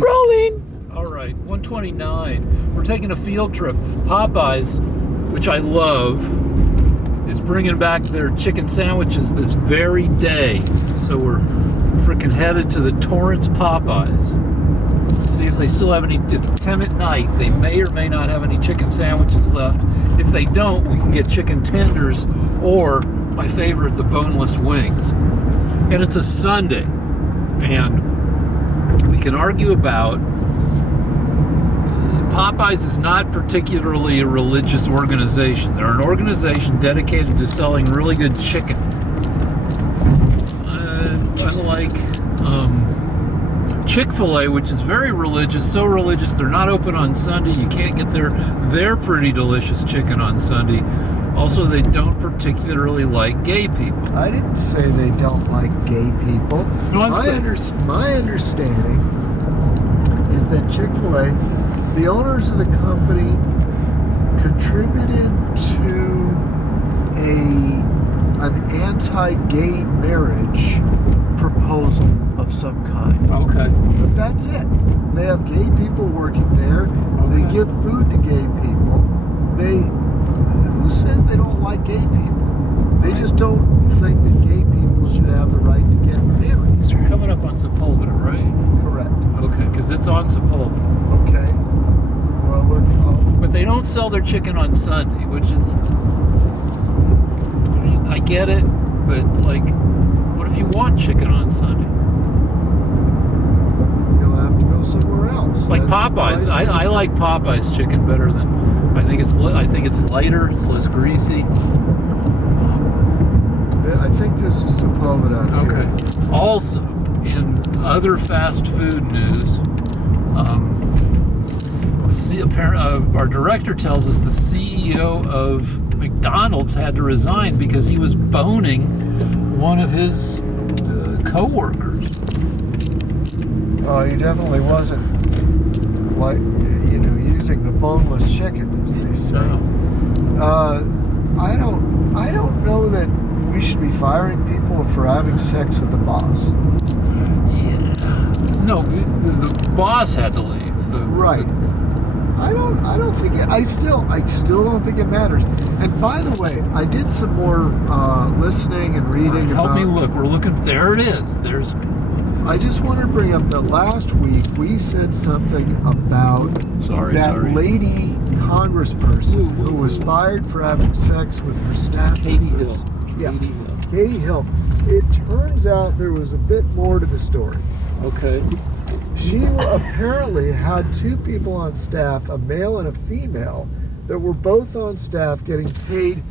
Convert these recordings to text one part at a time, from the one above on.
Rolling. All right, 129. We're taking a field trip. Popeyes, which I love, is bringing back their chicken sandwiches this very day. So we're freaking headed to the Torrance Popeyes. See if they still have any. It's 10 at night. They may or may not have any chicken sandwiches left. If they don't, we can get chicken tenders or my favorite, the boneless wings. And it's a Sunday. And we can argue about Popeyes is not particularly a religious organization. They're an organization dedicated to selling really good chicken. Unlike Chick-fil-A, which is very religious, so religious they're not open on Sunday. You can't get their pretty delicious chicken on Sunday. Also, they don't particularly like gay people. I didn't say they don't like gay people. No, my understanding is that Chick-fil-A, the owners of the company, contributed to an anti-gay marriage proposal of some kind. Okay. But that's it. They have gay people working there. Okay. They give food to gay people. Who says they don't like gay people? They just don't think that gay people should have the right to get married. So you're coming up on Sepulveda, right? Correct. Okay, because it's on Sepulveda. Okay. Well, But they don't sell their chicken on Sunday, which is... I mean, I get it, but, like, what if you want chicken on Sunday? you'll have to go somewhere else. Like That's Popeyes. the price. I like Popeyes chicken better than... I think it's lighter, it's less greasy. I think this is Sepulveda. Okay. Also, in other fast food news, our director tells us the CEO of McDonald's had to resign because he was boning one of his co-workers. He definitely wasn't using the boneless chicken, as they say. I don't know that we should be firing people for having sex with the boss. Yeah. No, the boss had to leave. Right. I don't think it. I still don't think it matters. And by the way, I did some more listening and reading. Help me look. We're looking. There it is. There's. I just want to bring up that last week we said something about that lady congressperson who was fired for having sex with her staff Katie members. Hill. Yeah, Katie Hill. Katie Hill. It turns out there was a bit more to the story. Okay. She apparently had two people on staff, a male and a female, that were both on staff getting paid,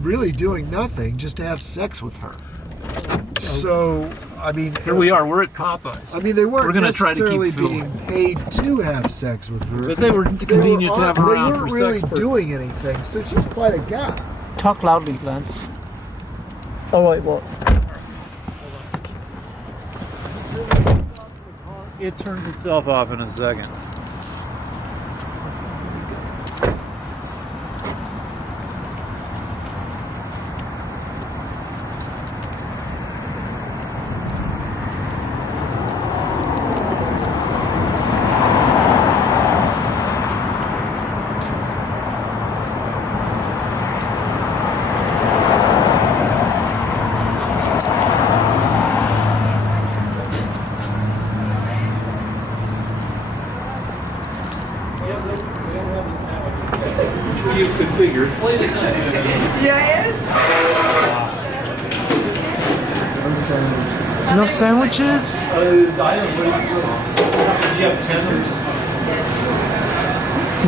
really doing nothing, just to have sex with her. So, I mean... Here we are. We're at Popeyes. I mean, they weren't necessarily try to keep being paid to have sex with her. But they were convenient to have her around for sex. They weren't really doing anything, so she's quite a guy. Talk loudly, Lance. Oh, wait, what? It turns itself off in a second. You could figure it's late at night. Yeah, it is. No sandwiches? You have tenders?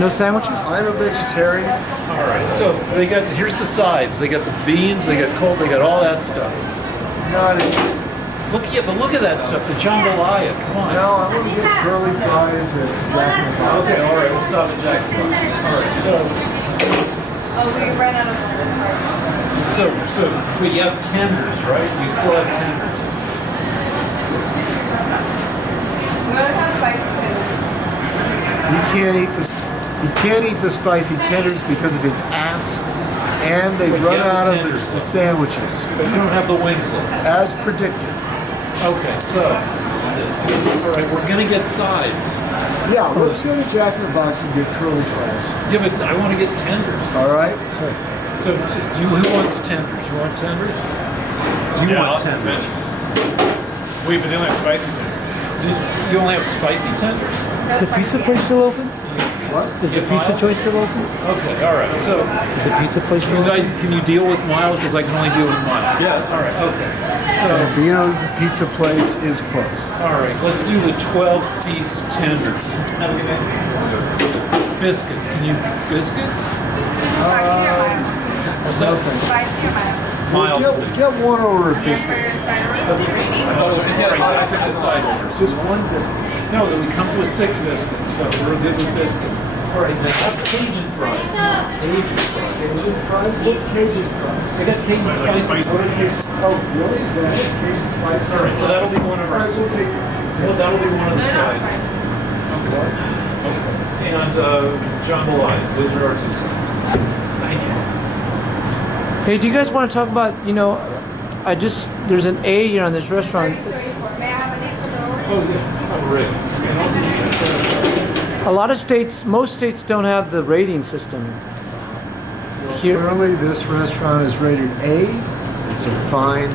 No sandwiches? I'm a vegetarian. All right. So they got. Here's the sides. They got the beans. They got cold. They got all that stuff. Not a... But look at that stuff. The jambalaya. Come on. No, I'm going to get curly fries at Jack in the Box. Okay. All right. We'll stop at Jack in the Box. All right. We ran out of So we have tenders, right? You still have tenders. We don't have spicy tenders. You can't eat the spicy tenders because of his ass, and they've run out of the sandwiches, But you don't have the wings left. as predicted. Okay, so it. All right, we're gonna get sides. Yeah, let's go to Jack in the Box and get curly fries. Yeah, but I want to get tenders. All right. So, who wants tenders? You want tenders? Do you want tenders? Wait, but they only have spicy tenders. You only have spicy tenders? Is the pizza place still open? What? Is the pizza joint still open? Okay, all right. So, Is the pizza place still open? can you deal with mild? Because I can only deal with mild. Yeah, that's All right. Okay. So, Bino's, the pizza place, is closed. all right. Let's do the 12-piece tenders. Biscuits. Can you biscuits? What's that? Mild. Get one order of biscuits. I said the side orders. Just one biscuit. No, it comes with 6 biscuits, so we're good with biscuits. All right, they have Cajun fries. Cajun fries. Cajun fries? What's Cajun fries? They got Cajun spices. What are Cajun? Oh, really? Is that it? Cajun spices? All right, so that'll be one of our. All right, we'll take Well, that'll be one of the sides. Okay. And John Malai, those are our 2 sides. Thank you. Hey, do you guys want to talk about, there's an A here on this restaurant. It's, Oh, yeah. Oh, Rick. And also, you a lot of states, most states don't have the rating system. Here, Currently, this restaurant is rated A. It's a fine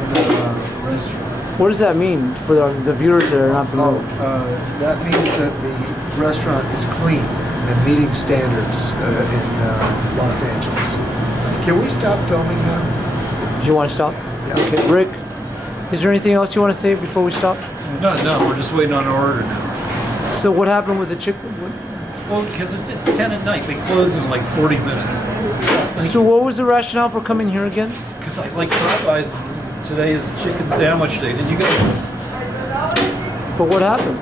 restaurant. what does that mean for the viewers that are not familiar? That means that the restaurant is clean and meeting standards in Los Angeles. Can we stop filming now? Do you want to stop? Okay, Rick, is there anything else you want to say before we stop? No, we're just waiting on an order now. So what happened with the chicken? Well, because it's 10 at night. They close in like 40 minutes. So what was the rationale for coming here again? Because I like Popeyes. Today is chicken sandwich day. Did you go? But what happened?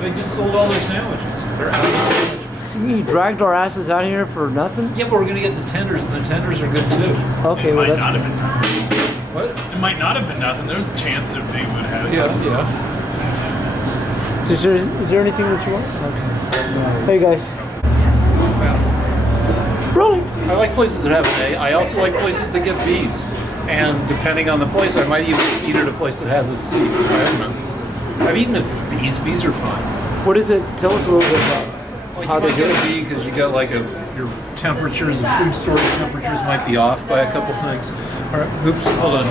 They just sold all their sandwiches. They're out of sandwiches. You dragged our asses out here for nothing? Yeah, but we're going to get the tenders, and the tenders are good too. Okay, It well might that's not have been nothing. What? It might not have been nothing. There's a chance that they would have. Yeah. Is there anything that you want? Okay. Hey guys. Really? I like places that have an A. I also like places that get B's. And depending on the place, I might even eat at a place that has a C. I've eaten at B's. B's are fine. What is it? Tell us a little bit about Like how you they might do get it. a B because you got like your temperatures and food storage temperatures might be off by a couple things. All right, oops, hold on.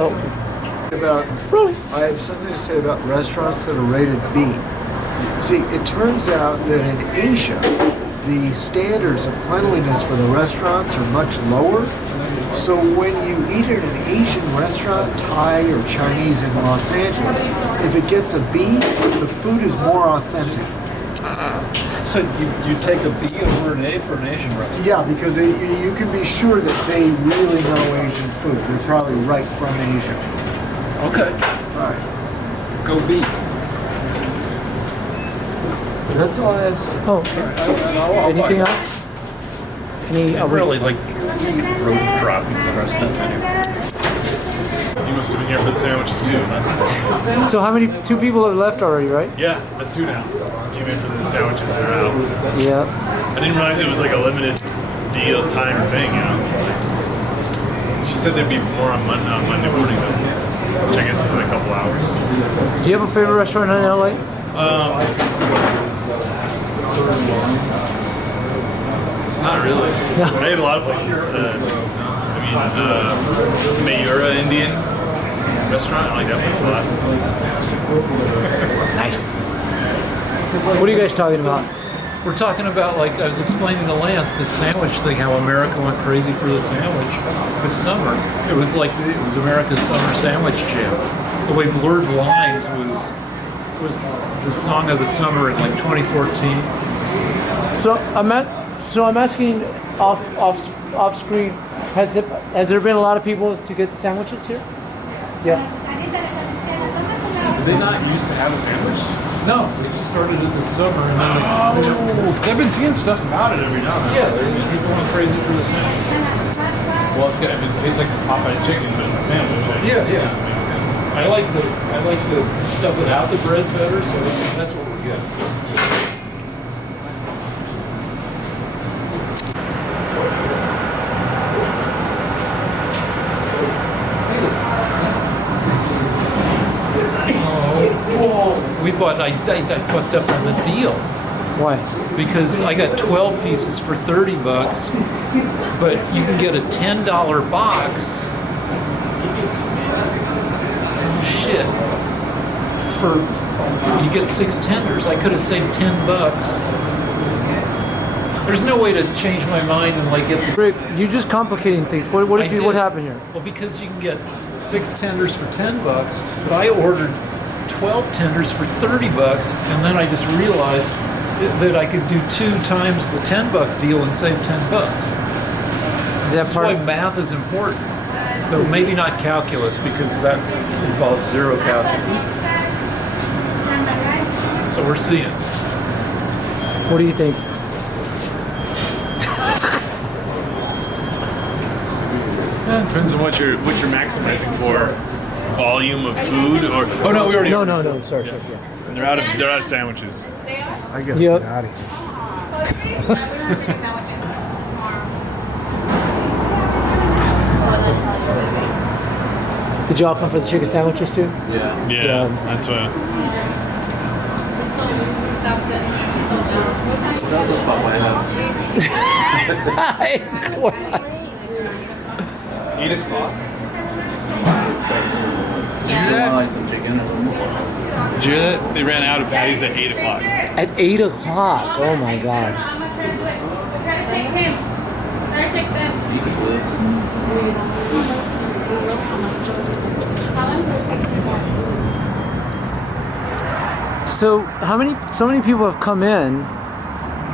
Oh, really? I have something to say about restaurants that are rated B. See, it turns out that in Asia, the standards of cleanliness for the restaurants are much lower. So when you eat at an Asian restaurant, Thai or Chinese in Los Angeles, if it gets a B, the food is more authentic. So you take a B over an A for an Asian restaurant? Yeah, because you can be sure that they really know Asian food. They're probably right from Asia. Okay, All right. go B. That's all I have to say. Oh, okay. Anything else? Any I really like road droppings and our stuff anyway. You must have been here for the sandwiches too. Huh? So how many? 2 people have left already, right? Yeah, that's 2 now. Came in for the sandwiches and they're out. Yeah. I didn't realize it was like a limited deal time thing, you know. She said there'd be more on Monday morning though, which I guess is in a couple hours. Do you have a favorite restaurant in LA? Not really. I ate a lot of places. Mayura Indian restaurant. I like that place a lot. Nice. What are you guys talking about? We're talking about, like, I was explaining to Lance, the sandwich thing, how America went crazy for the sandwich this summer. It was America's summer sandwich jam. The way Blurred Lines was the song of the summer in like 2014. So I'm asking off screen. Has there been a lot of people to get the sandwiches here? Yeah. Did they not used to have a sandwich? No, they just started it this summer. And then I've been seeing stuff about it every now and then. yeah, people went crazy for the sandwich. Well, it's good. It tastes like Popeye's chicken, but it's a sandwich. Yeah. I like the stuff without the bread better, so that's what we're getting. but I fucked up on the deal Why? because I got 12 pieces for $30, but you can get a $10 box. Shit. For you get 6 tenders. I could have saved $10. There's no way to change my mind and like get the Rick, you're just complicating things. What I did you? did. What happened here? Well, because you can get 6 tenders for $10, but I ordered 12 tenders for $30, and then I just realized that I could do 2 times the $10 deal and save $10. Is that That's part? why math is important. Though maybe not calculus because that involves zero calculus. So we're seeing. What do you think? Depends on what you're maximizing for. Volume of food or oh no, we already No. Sorry. Yeah. they're out of sandwiches. I gotta Yep. get out of here. Did y'all come for the chicken sandwiches too? Yeah, that's what. Did you hear that? They ran out of patties at 8 o'clock. At 8 o'clock. Oh my God. I'm gonna try to do it. Try to take him. Try to take them. So so many people have come in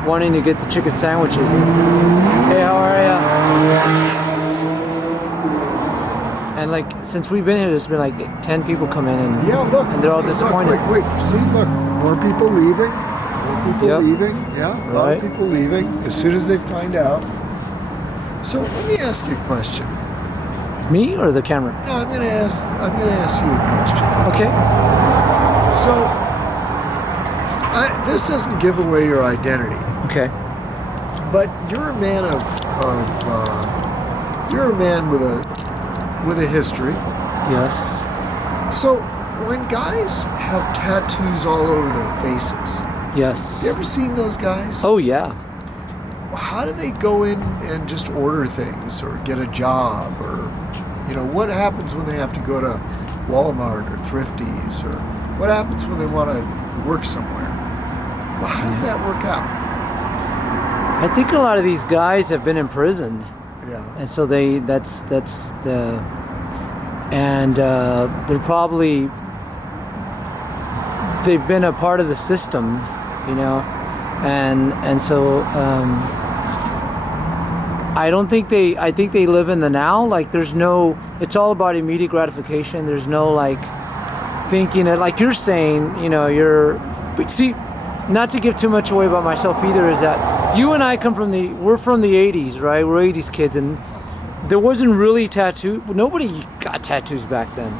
wanting to get the chicken sandwiches. Hey, how are ya? And like since we've been here, there's been like 10 people come in and Yeah, look. and they're all see, disappointed. Look, wait. See, look. More people leaving. More people Yep. leaving. Yeah, a lot of Right. people leaving as soon as they find out. So let me ask you a question. Me or the camera? No, I'm gonna ask you a question. Okay. So, this doesn't give away your identity, Okay. but you're a man you're a man with a history. Yes. So, when guys have tattoos all over their faces, Yes. you ever seen those guys? Oh yeah. How do they go in and just order things or get a job, or what happens when they have to go to Walmart or Thrifties, or what happens when they want to work somewhere? Well, how does that work out? I think a lot of these guys have been in prison, Yeah. and so they're probably they've been a part of the system, and so I think they live in the now. Like it's all about immediate gratification. There's no like thinking it, like you're saying, but see, not to give too much away about myself either, is that you and I we're from the 80s, right? We're 80s kids, and there wasn't really nobody got tattoos back then.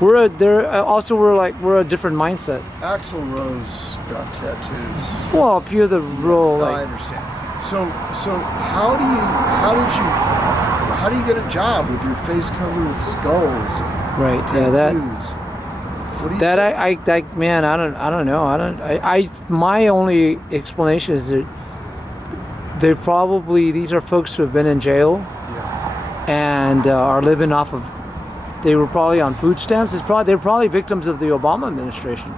We're a different mindset. Axl Rose got tattoos. Well, a few of the real, No, I like, understand. So how do you get a job with your face covered with skulls and right, tattoos? yeah, What do you that I man, I don't know. My only explanation is that these are folks who have been in jail and are living off of. They were probably on food stamps. They're probably victims of the Obama administration,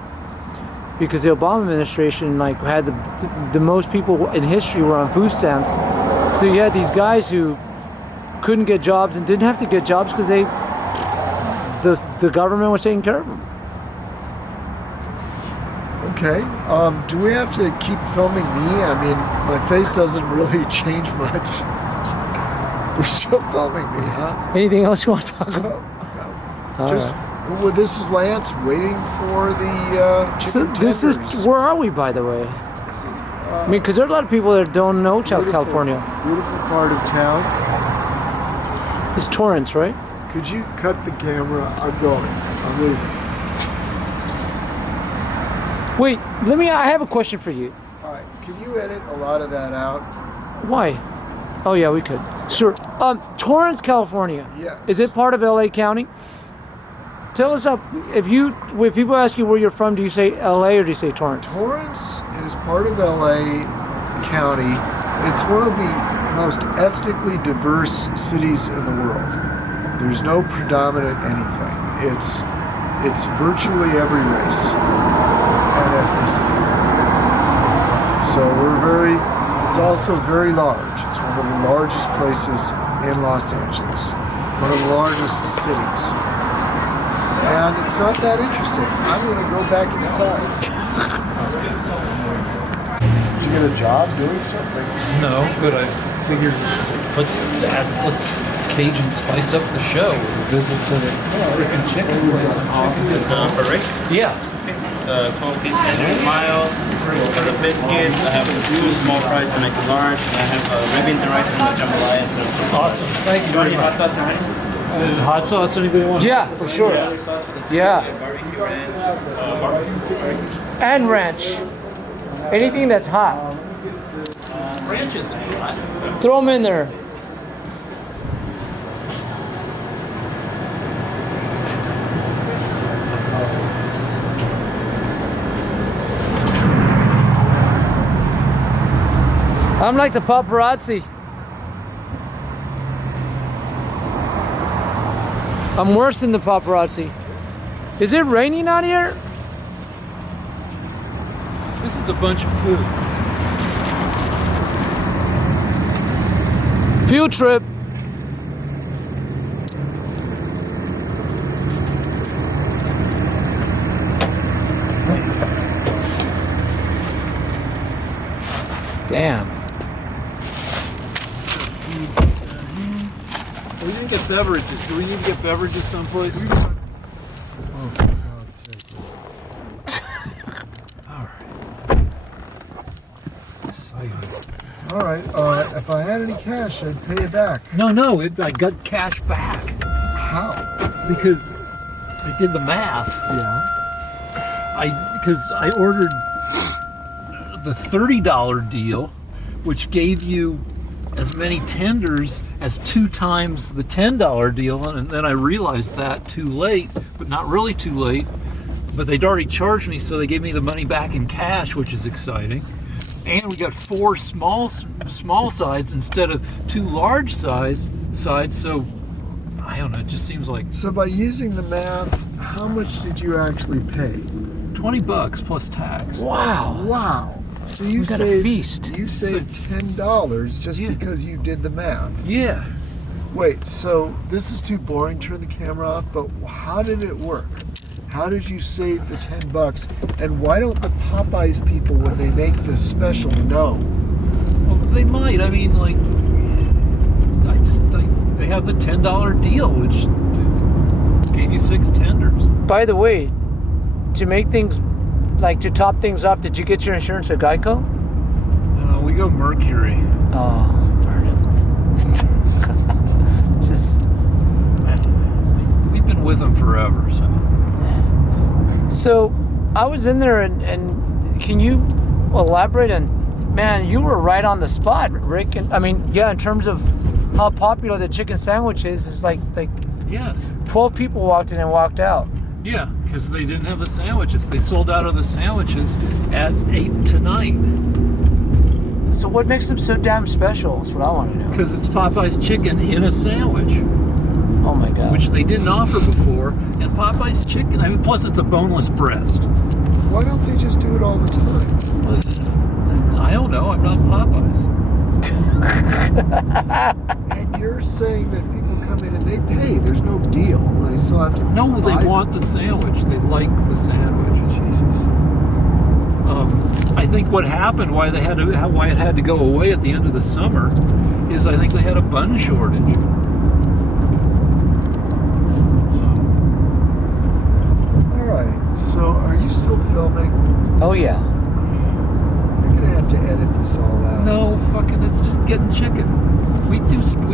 because the Obama administration had the most people in history were on food stamps. So you had these guys who couldn't get jobs and didn't have to get jobs because the government was taking care of them. Okay. Do we have to keep filming me? I mean, my face doesn't really change much. We're still filming me, huh? Anything else you want to talk about? Just well, this is Lance waiting for the So chicken this is tenders. where are we, by the way? I mean, because there are a lot of people that don't know Beautiful- California. Beautiful part of town. It's Torrance, right? Could you cut the camera? I'm going. I'm leaving. Wait, I have a question for you. All right. Can you edit a lot of that out? Why? Oh yeah, we could. Sure. Torrance, California. Yes. Is it part of LA County? tell us up. When people ask you where you're from, do you say L.A. or do you say Torrance? Torrance is part of LA County. It's one of the most ethnically diverse cities in the world. There's no predominant anything. It's virtually every race and ethnicity. So it's also very large. It's one of the largest places in Los Angeles. One of the largest cities. And it's not that interesting. I'm going to go back inside. Did you get a job doing something? No, but I figured let's Cajun spice up the show. We'll visit to the freaking chicken place. For Rick? Yeah. Okay. So 12-piece tender mile. For the biscuits, I have 2 small fries to make a large. And I have red beans and rice and the jambalaya. Awesome. Thank you very much. Hot sauce and honey? Hot sauce, anybody want? Yeah, for sure. Yeah. Barbecue and And ranch. Anything that's hot. ranches. Throw them in there. I'm like the paparazzi. I'm worse than the paparazzi. Is it raining out here? This is a bunch of food. Field trip. Damn. We didn't get beverages. Do we need to get beverages someplace? Oh, for God's sake. All right. All right. If I had any cash, I'd pay it back. No, I got cash back How? because I did the math. Yeah. Because I ordered the $30 deal, which gave you as many tenders as 2 times the $10 deal, and then I realized that too late, but not really too late. But they'd already charged me, so they gave me the money back in cash, which is exciting. And we got 4 small sides instead of 2 large sides. So I don't know. It just seems like So by using the math, how much did you actually pay? $20 plus tax. Wow. Wow. So you We got a saved, feast. You saved $10 just Yeah. because you did the math. Yeah. Wait, so this is too boring. Turn the camera off. But how did it work? How did you save the $10? And why don't the Popeyes people, when they make this special, know? Well, they might. I mean, like, they have the $10 deal, which gave you 6 tenders. By the way, to make things, like to top things off, did you get your insurance at Geico? We go Mercury. Oh, darn it. It's just, We've been with them forever, so I was in there and can you elaborate on, man, you were right on the spot, Rick. And I mean, yeah, in terms of how popular the chicken sandwich is like yes. 12 people walked in and walked out. Yeah, because they didn't have the sandwiches. They sold out of the sandwiches at 8 tonight. So what makes them so damn special is what I want to know. Because it's Popeye's chicken in a sandwich, Oh my God. which they didn't offer before. And Popeye's chicken, I mean, plus it's a boneless breast. Why don't they just do it all the time? I don't know. I'm not Popeyes. And you're saying that people come in and they pay. There's no deal. They still have to. No, they buy want the sandwich. They like the sandwich. Jesus. I think what happened, why it had to go away at the end of the summer, is I think they had a bun shortage. All right. So, are you still filming? Oh yeah. You're gonna have to edit this all out. No, fucking, it's just getting chicken. We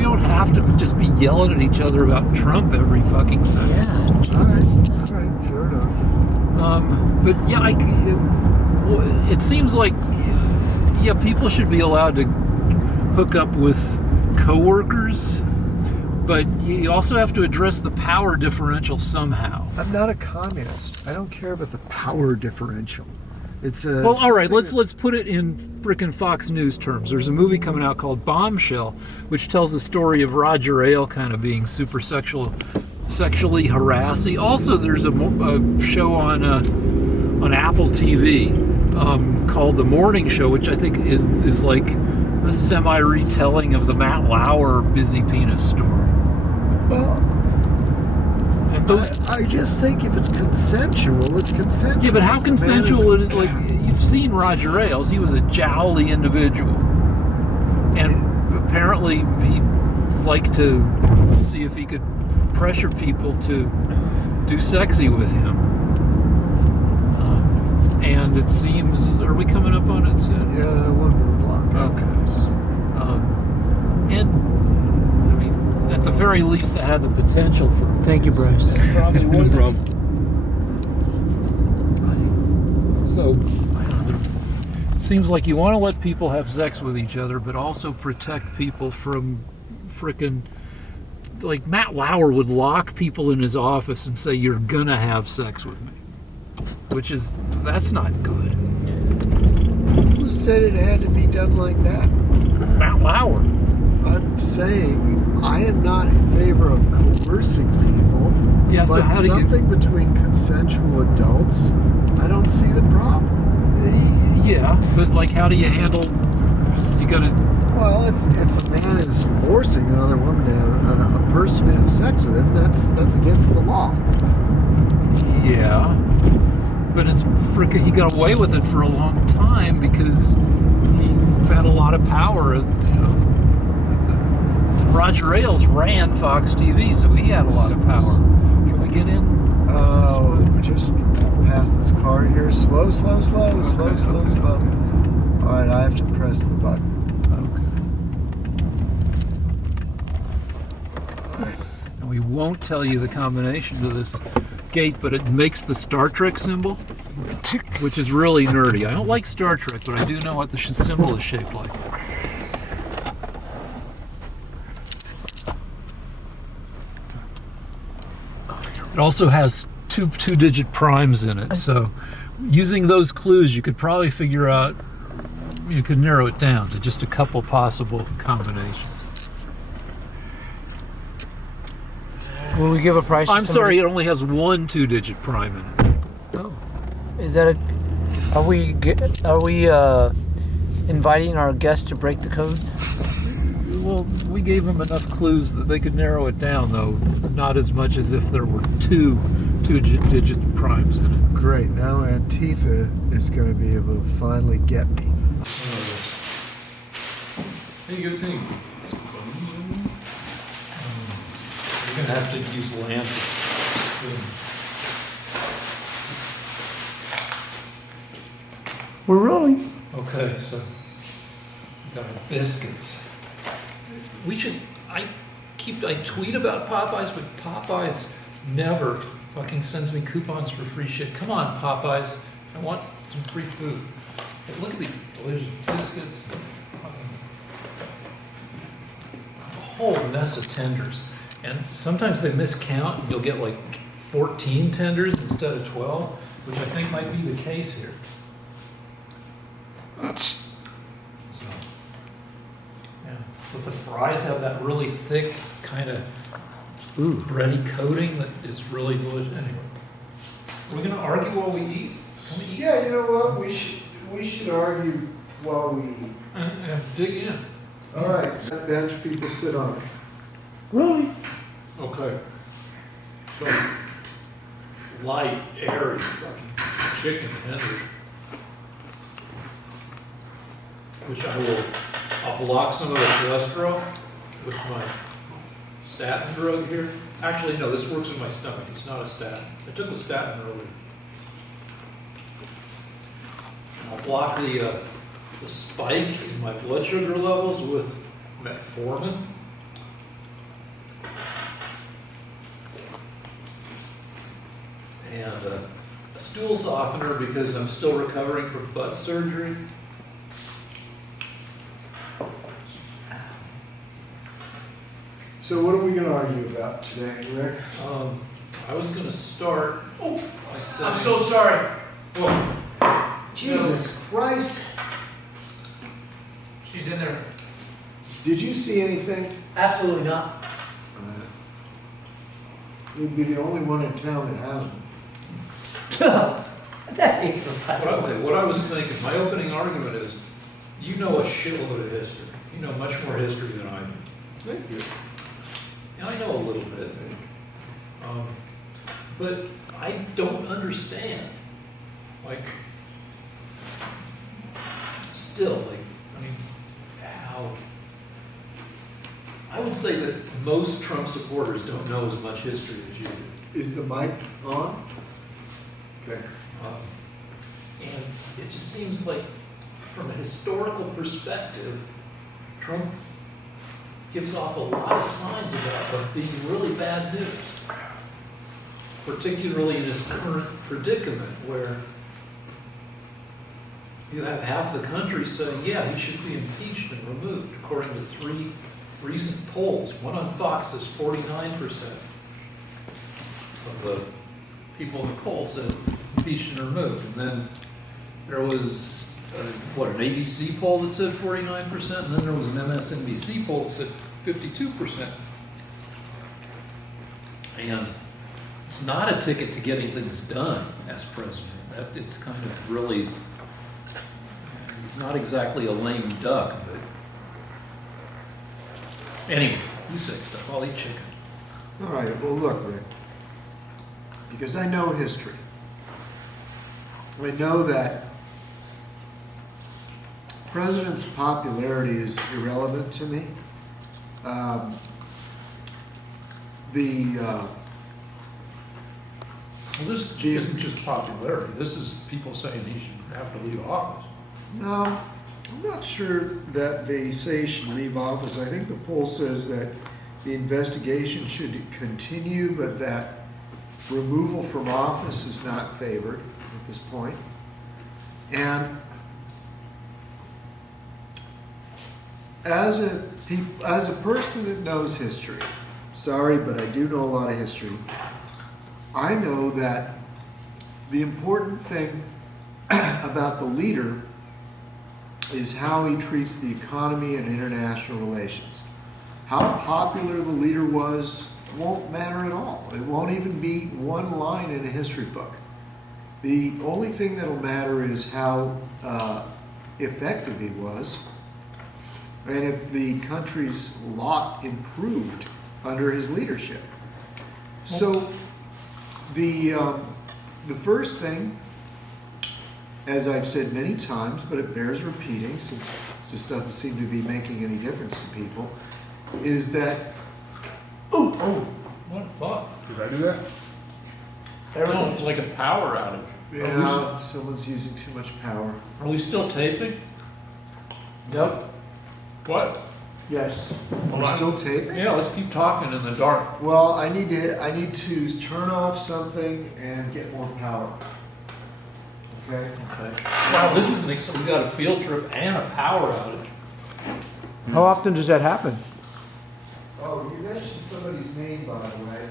don't have to just be yelling at each other about Trump every fucking second. Yeah. All right. Fair enough. But yeah, it seems like, yeah, people should be allowed to hook up with coworkers, but you also have to address the power differential somehow. I'm not a communist. I don't care about the power differential. It's a Well, all right, something let's put it in frickin' Fox News terms. There's a movie coming out called Bombshell, which tells the story of Roger Ailes kind of being super sexually harassing. Also, there's a show on Apple TV called The Morning Show, which I think is like a semi-retelling of the Matt Lauer busy penis story. Well, And those, I just think if it's consensual, it's consensual. yeah, but how The man is- consensual is like you've seen Roger Ailes? He was a jowly individual, and apparently he liked to see if he could pressure people to do sexy with him. And it seems, are we coming up on it soon? Yeah, one more block. Okay. And I mean, at the very least, that had the potential for. Thank you, Bryce. Probably No would. problem. So, it seems like you want to let people have sex with each other, but also protect people from frickin' like Matt Lauer would lock people in his office and say, "You're gonna have sex with me," that's not good. Who said it had to be done like that? Matt Lauer. I'm saying I am not in favor of coercing people. Yeah, so but how do you- something between consensual adults, I don't see the problem. Yeah, but like, how do you handle? You gotta. Well, if a man is forcing another woman to have a person to have sex with him, that's against the law. Yeah, but it's frickin'. He got away with it for a long time because he had a lot of power. You know, Roger Ailes ran Fox TV, so he had a lot of power. Can we get in? Just pass this car here. Slow. All right, I have to press the button. Okay. And we won't tell you the combination to this gate, but it makes the Star Trek symbol, which is really nerdy. I don't like Star Trek, but I do know what the symbol is shaped like. It also has two-digit primes in it, so using those clues, you could probably figure out, you could narrow it down to just a couple possible combinations. Will we give a price? to I'm somebody? sorry, it only has one two-digit prime in it. Oh, is that a? Are we inviting our guests to break the code? Well, we gave them enough clues that they could narrow it down, though not as much as if there were two-digit primes in it. Great. Now Antifa is going to be able to finally get me. Hey, you guys any spoons? You're gonna have to use lances. We're rolling. Okay, so we got our biscuits. I tweet about Popeyes, but Popeyes never fucking sends me coupons for free shit. Come on, Popeyes. I want some free food. Hey, look at these delicious biscuits. A whole mess of tenders. And sometimes they miscount and you'll get like 14 tenders instead of 12, which I think might be the case here. So, yeah. But the fries have that really thick kind of bready coating that is really delicious. Anyway, we're gonna argue while we eat. Can we eat? Yeah, you know what? We should argue while we eat. And dig in. All right, that bench people sit on it. Really? Okay. So light, airy, fucking chicken tenders, which I'll block some of the cholesterol with my statin drug here. Actually, no, this works in my stomach. It's not a statin. I took the statin earlier. I'll block the spike in my blood sugar levels with metformin. And a stool softener because I'm still recovering from butt surgery. So what are we going to argue about today, Rick? I was going to start. Oh, I said. I'm so sorry. Jesus Christ! She's in there. Did you see anything? Absolutely not. You'd be the only one in town that hasn't. What I was thinking, my opening argument is, you know a shitload of history. You know much more history than I do. Thank you. And I know a little bit. But I don't understand. Like, still, like, I mean, how? I would say that most Trump supporters don't know as much history as you do. Is the mic on? Okay. And it just seems like, from a historical perspective, Trump gives off a lot of signs of being really bad news, particularly in his current predicament, where you have half the country saying, yeah, he should be impeached and removed, according to 3 recent polls. One on Fox says 49% of the people in the poll said impeached and removed. And then there was, an ABC poll that said 49%, and then there was an MSNBC poll that said 52%. And it's not a ticket to getting things done as president. It's kind of really, he's not exactly a lame duck, but anyway, you say stuff, I'll eat chicken. All right, well, look, Rick, because I know history. I know that president's popularity is irrelevant to me. Well, this isn't just popularity. This is people saying he should have to leave office. No, I'm not sure that they say he should leave office. I think the poll says that the investigation should continue, but that removal from office is not favored at this point. And as a person that knows history, sorry, but I do know a lot of history, I know that the important thing about the leader is how he treats the economy and international relations. How popular the leader was won't matter at all. It won't even be one line in a history book. The only thing that'll matter is how effective he was, and if the country's lot improved under his leadership. So the first thing, as I've said many times, but it bears repeating since it just doesn't seem to be making any difference to people, is that What thought? Did I do that? No, it's like a power outage. yeah, someone's using too much power. Are we still taping? Yep. What? Yes. We're still taping? Yeah, let's keep talking in the dark. Well, I need to turn off something and get more power. Okay. Okay. Wow, this is we got a field trip and a power outage. How often does that happen? Oh, you mentioned somebody's name, by the way.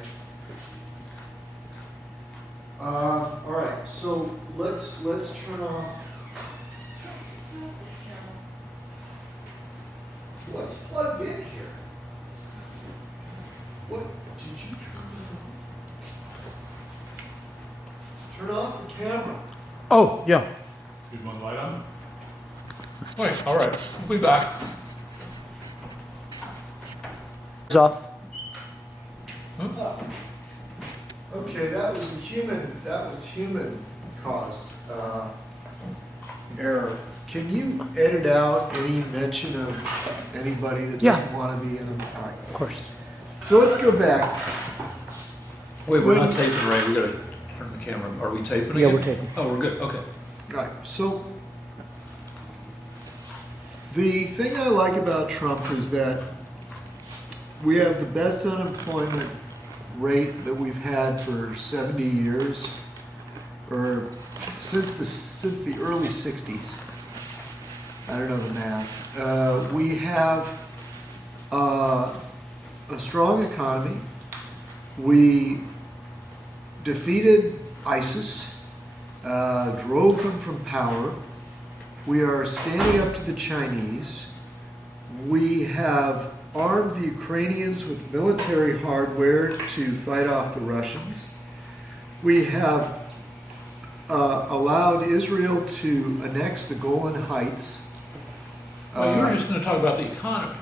All right, so let's turn off. What's plugged in here? What did you turn off the camera? Oh, yeah. Is my light on? Wait, all right, we'll be back. It's off. Okay, that was human caused error. Can you edit out any mention of anybody that doesn't want to be in them? All right. Of course. So let's go back. Wait, we're not taping, right? We gotta turn the camera. Are we taping? Yeah, again? we're taping. Oh, we're good. Okay. Right. So the thing I like about Trump is that we have the best unemployment rate that we've had for 70 years, or since the early 60s. I don't know the math. We have a strong economy. We defeated ISIS, drove them from power. We are standing up to the Chinese. We have armed the Ukrainians with military hardware to fight off the Russians. We have allowed Israel to annex the Golan Heights. Well, you were just going to talk about the economy.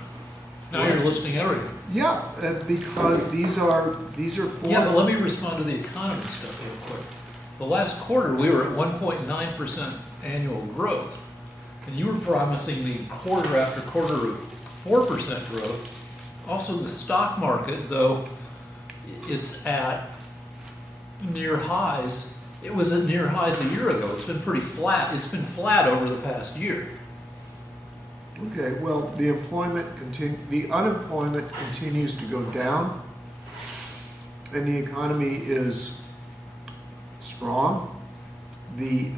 Now you're listing everything. Yeah, because these are foreign. Yeah, but let me respond to the economy stuff real quick. The last quarter, we were at 1.9% annual growth. And you were promising me quarter after quarter of 4% growth. Also, the stock market, though it's at near highs, it was at near highs a year ago. It's been pretty flat. It's been flat over the past year. Okay, well, the unemployment continues to go down, and the economy is strong. The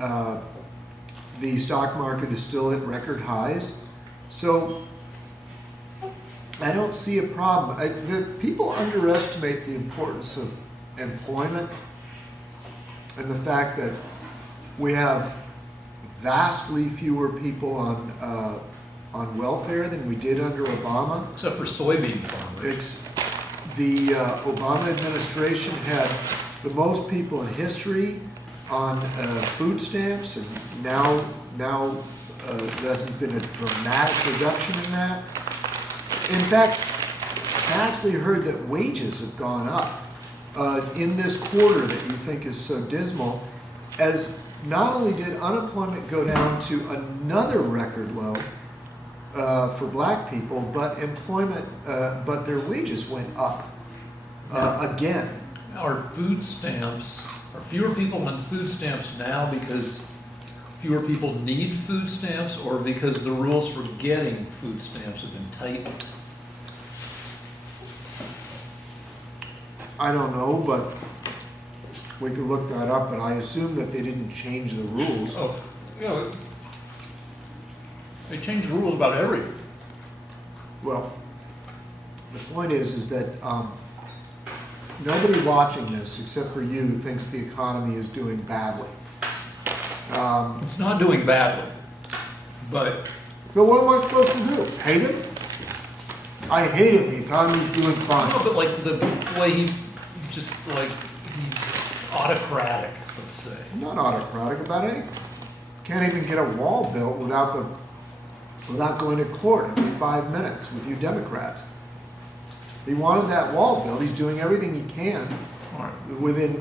stock market is still at record highs, so I don't see a problem. People underestimate the importance of employment and the fact that we have vastly fewer people on welfare than we did under Obama. Except for soybean farmers. The Obama administration had the most people in history on food stamps, and now there's been a dramatic reduction in that. In fact, I actually heard that wages have gone up in this quarter that you think is so dismal, as not only did unemployment go down to another record low for black people, but but their wages went up again. Are food stamps, are fewer people on food stamps now because fewer people need food stamps, or because the rules for getting food stamps have been tightened? I don't know, but we could look that up, but I assume that they didn't change the rules. Oh, yeah. They change the rules about everything. Well, the point is that nobody watching this, except for you, thinks the economy is doing badly. It's not doing badly, but So what am I supposed to do? Hate it? I hate it. The economy's doing fine. no, but like the way he's autocratic, let's say. I'm not autocratic about anything. Can't even get a wall built without going to court every 5 minutes with you Democrats. He wanted that wall built. He's doing everything he can All right. within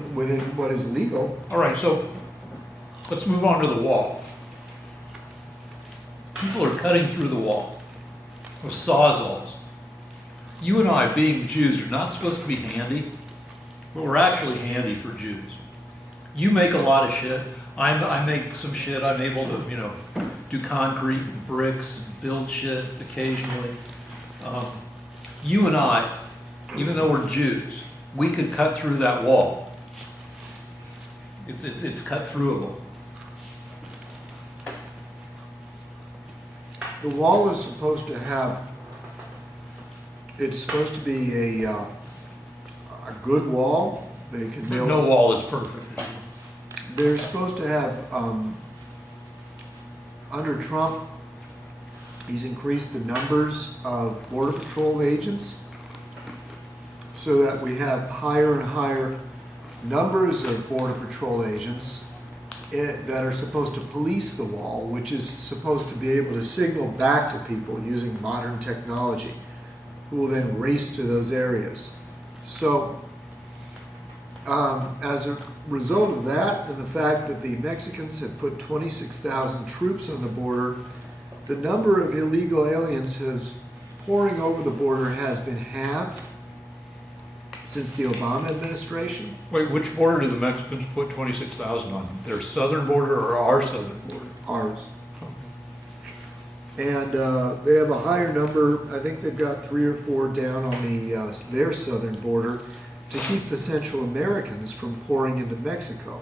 what is legal. All right, so let's move on to the wall. People are cutting through the wall with sawzalls. You and I, being Jews, are not supposed to be handy, but we're actually handy for Jews. You make a lot of shit. I make some shit. I'm able to, do concrete and bricks and build shit occasionally. You and I, even though we're Jews, we could cut through that wall. It's cut throughable. The wall is supposed to have. It's supposed to be a good wall. They can build. No wall is perfect. They're supposed to have, under Trump, he's increased the numbers of Border Patrol agents so that we have higher and higher numbers of Border Patrol agents that are supposed to police the wall, which is supposed to be able to signal back to people using modern technology, who will then race to those areas. So, as a result of that, and the fact that the Mexicans have put 26,000 troops on the border, the number of illegal aliens pouring over the border has been halved since the Obama administration. Wait, which border do the Mexicans put 26,000 on? Their southern border or our southern border? Ours. And they have a higher number. I think they've got 3 or 4 down on their southern border to keep the Central Americans from pouring into Mexico.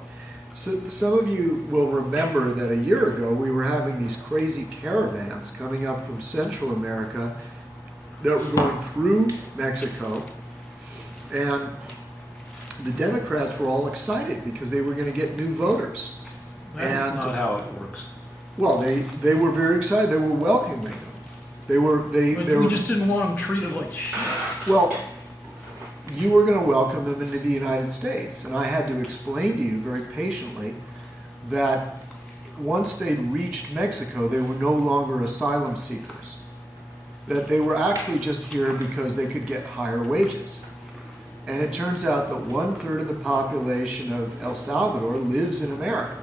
So some of you will remember that a year ago we were having these crazy caravans coming up from Central America that were going through Mexico, and the Democrats were all excited because they were going to get new voters. That's And not how it works. well, they were very excited. They were welcoming them. They were We just didn't want them treated like shit. well. You were going to welcome them into the United States, and I had to explain to you very patiently that once they reached Mexico, they were no longer asylum seekers. That they were actually just here because they could get higher wages. And it turns out that 1/3 of the population of El Salvador lives in America.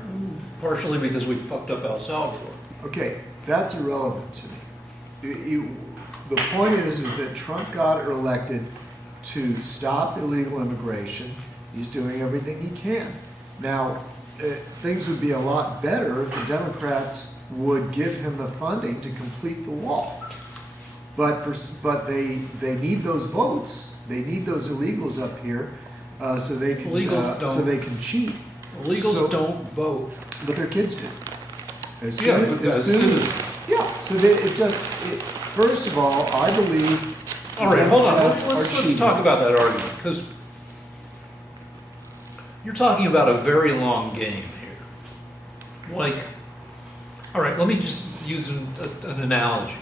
Partially because we fucked up El Salvador. Okay, that's irrelevant to me. The point is that Trump got elected to stop illegal immigration. He's doing everything he can. Now, things would be a lot better if the Democrats would give him the funding to complete the wall. But they need those votes. They need those illegals up here so they can cheat. Illegals don't vote. But their kids do. So first of all, I believe. All right, hold on. Democrats are Let's cheating. talk about that argument, because you're talking about a very long game here. Like, all right, let me just use an analogy.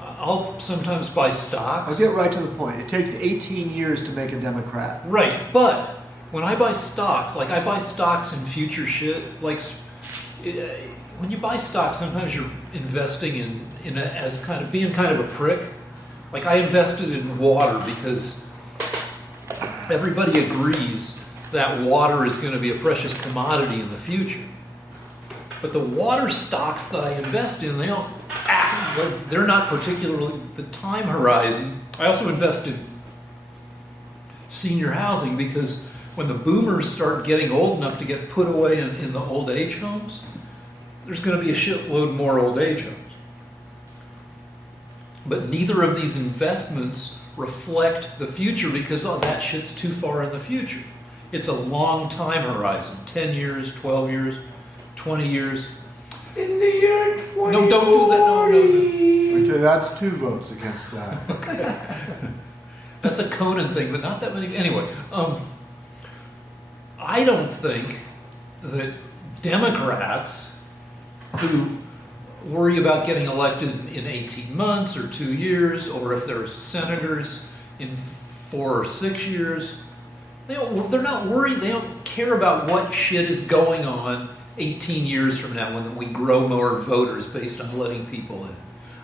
I'll sometimes buy stocks. I'll get right to the point. It takes 18 years to make a Democrat. Right, but when I buy stocks, like I buy stocks in future shit, like when you buy stocks, sometimes you're investing as kind of being kind of a prick. Like I invested in water because everybody agrees that water is going to be a precious commodity in the future. But the water stocks that I invest in, they're not particularly the time horizon. I also invest in senior housing because when the boomers start getting old enough to get put away in the old age homes, there's going to be a shitload more old age homes. But neither of these investments reflect the future because that shit's too far in the future. It's a long time horizon, 10 years, 12 years, 20 years. In the year 2040. No, don't do that. No. Okay, that's 2 votes against that. Okay. That's a Conan thing, but not that many. Anyway, I don't think that Democrats who worry about getting elected in 18 months or 2 years, or if they're senators in 4 or 6 years, they're not worried. They don't care about what shit is going on 18 years from now when we grow more voters based on letting people in.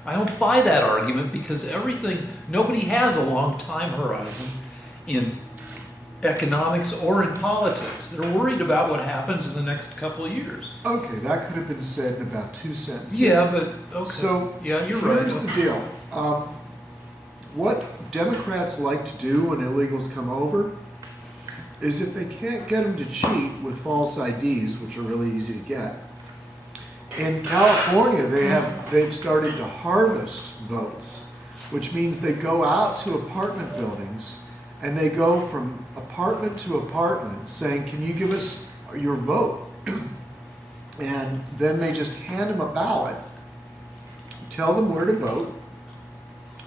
I don't buy that argument because nobody has a long time horizon in economics or in politics. They're worried about what happens in the next couple of years. Okay, that could have been said in about 2 sentences. Yeah, but okay. So yeah, you're right. Here's the deal. What Democrats like to do when illegals come over is if they can't get them to cheat with false IDs, which are really easy to get. In California, they've started to harvest votes, which means they go out to apartment buildings and they go from apartment to apartment saying, "Can you give us your vote?" And then they just hand them a ballot, tell them where to vote,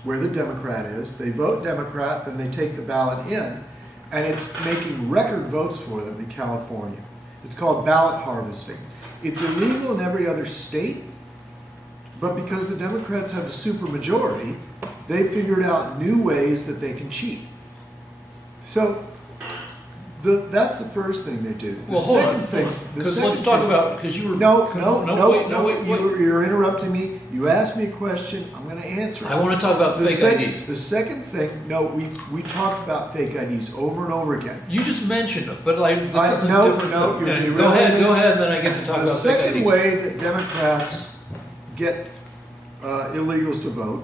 where the Democrat is. They vote Democrat, then they take the ballot in, and it's making record votes for them in California. It's called ballot harvesting. It's illegal in every other state, but because the Democrats have a supermajority, they figured out new ways that they can cheat. So that's the first thing they do. The second thing, let's talk about, because you were no. You're interrupting me. You asked me a question. I'm going to answer it. I want to talk about fake IDs. The second thing, we talked about fake IDs over and over again. You just mentioned it, but this is no, a different. no. Go ahead, and then I get to talk about fake IDs. The second way that Democrats get illegals to vote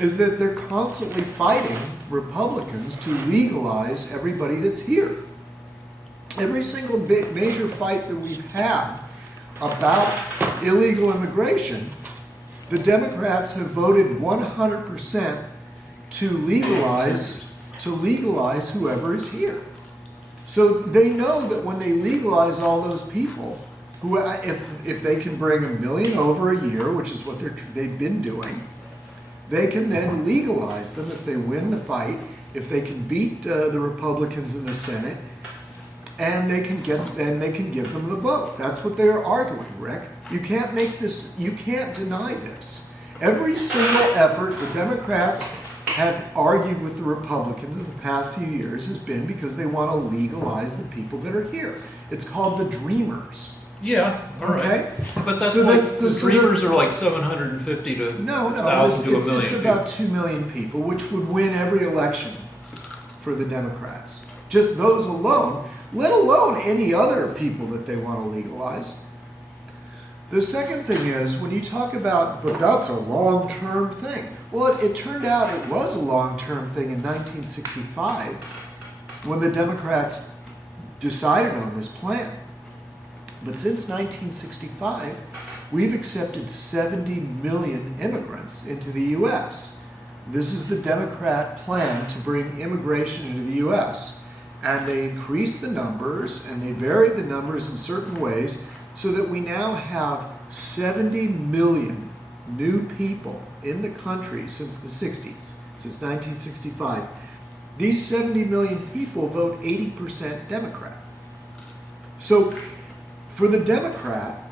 is that they're constantly fighting Republicans to legalize everybody that's here. Every single major fight that we've had about illegal immigration, the Democrats have voted 100% to legalize whoever is here. So they know that when they legalize all those people, who if they can bring 1 million over a year, which is what they've been doing, they can then legalize them if they win the fight, if they can beat the Republicans in the Senate, and they can give them the vote. That's what they're arguing, Rick. You can't deny this. Every single effort the Democrats have argued with the Republicans in the past few years has been because they want to legalize the people that are here. It's called the Dreamers. Yeah, all right. Okay? But that's So like, that's the dreamers are like 750 to No, 1,000 to a million. it's about 2 million people, which would win every election for the Democrats. Just those alone, let alone any other people that they want to legalize. The second thing is, when you talk about, but that's a long-term thing. Well, it turned out it was a long-term thing in 1965 when the Democrats decided on this plan. But since 1965, we've accepted 70 million immigrants into the U.S. This is the Democrat plan to bring immigration into the U.S. And they increase the numbers and they vary the numbers in certain ways so that we now have 70 million new people in the country since the 60s, since 1965. These 70 million people vote 80% Democrat. So for the Democrat,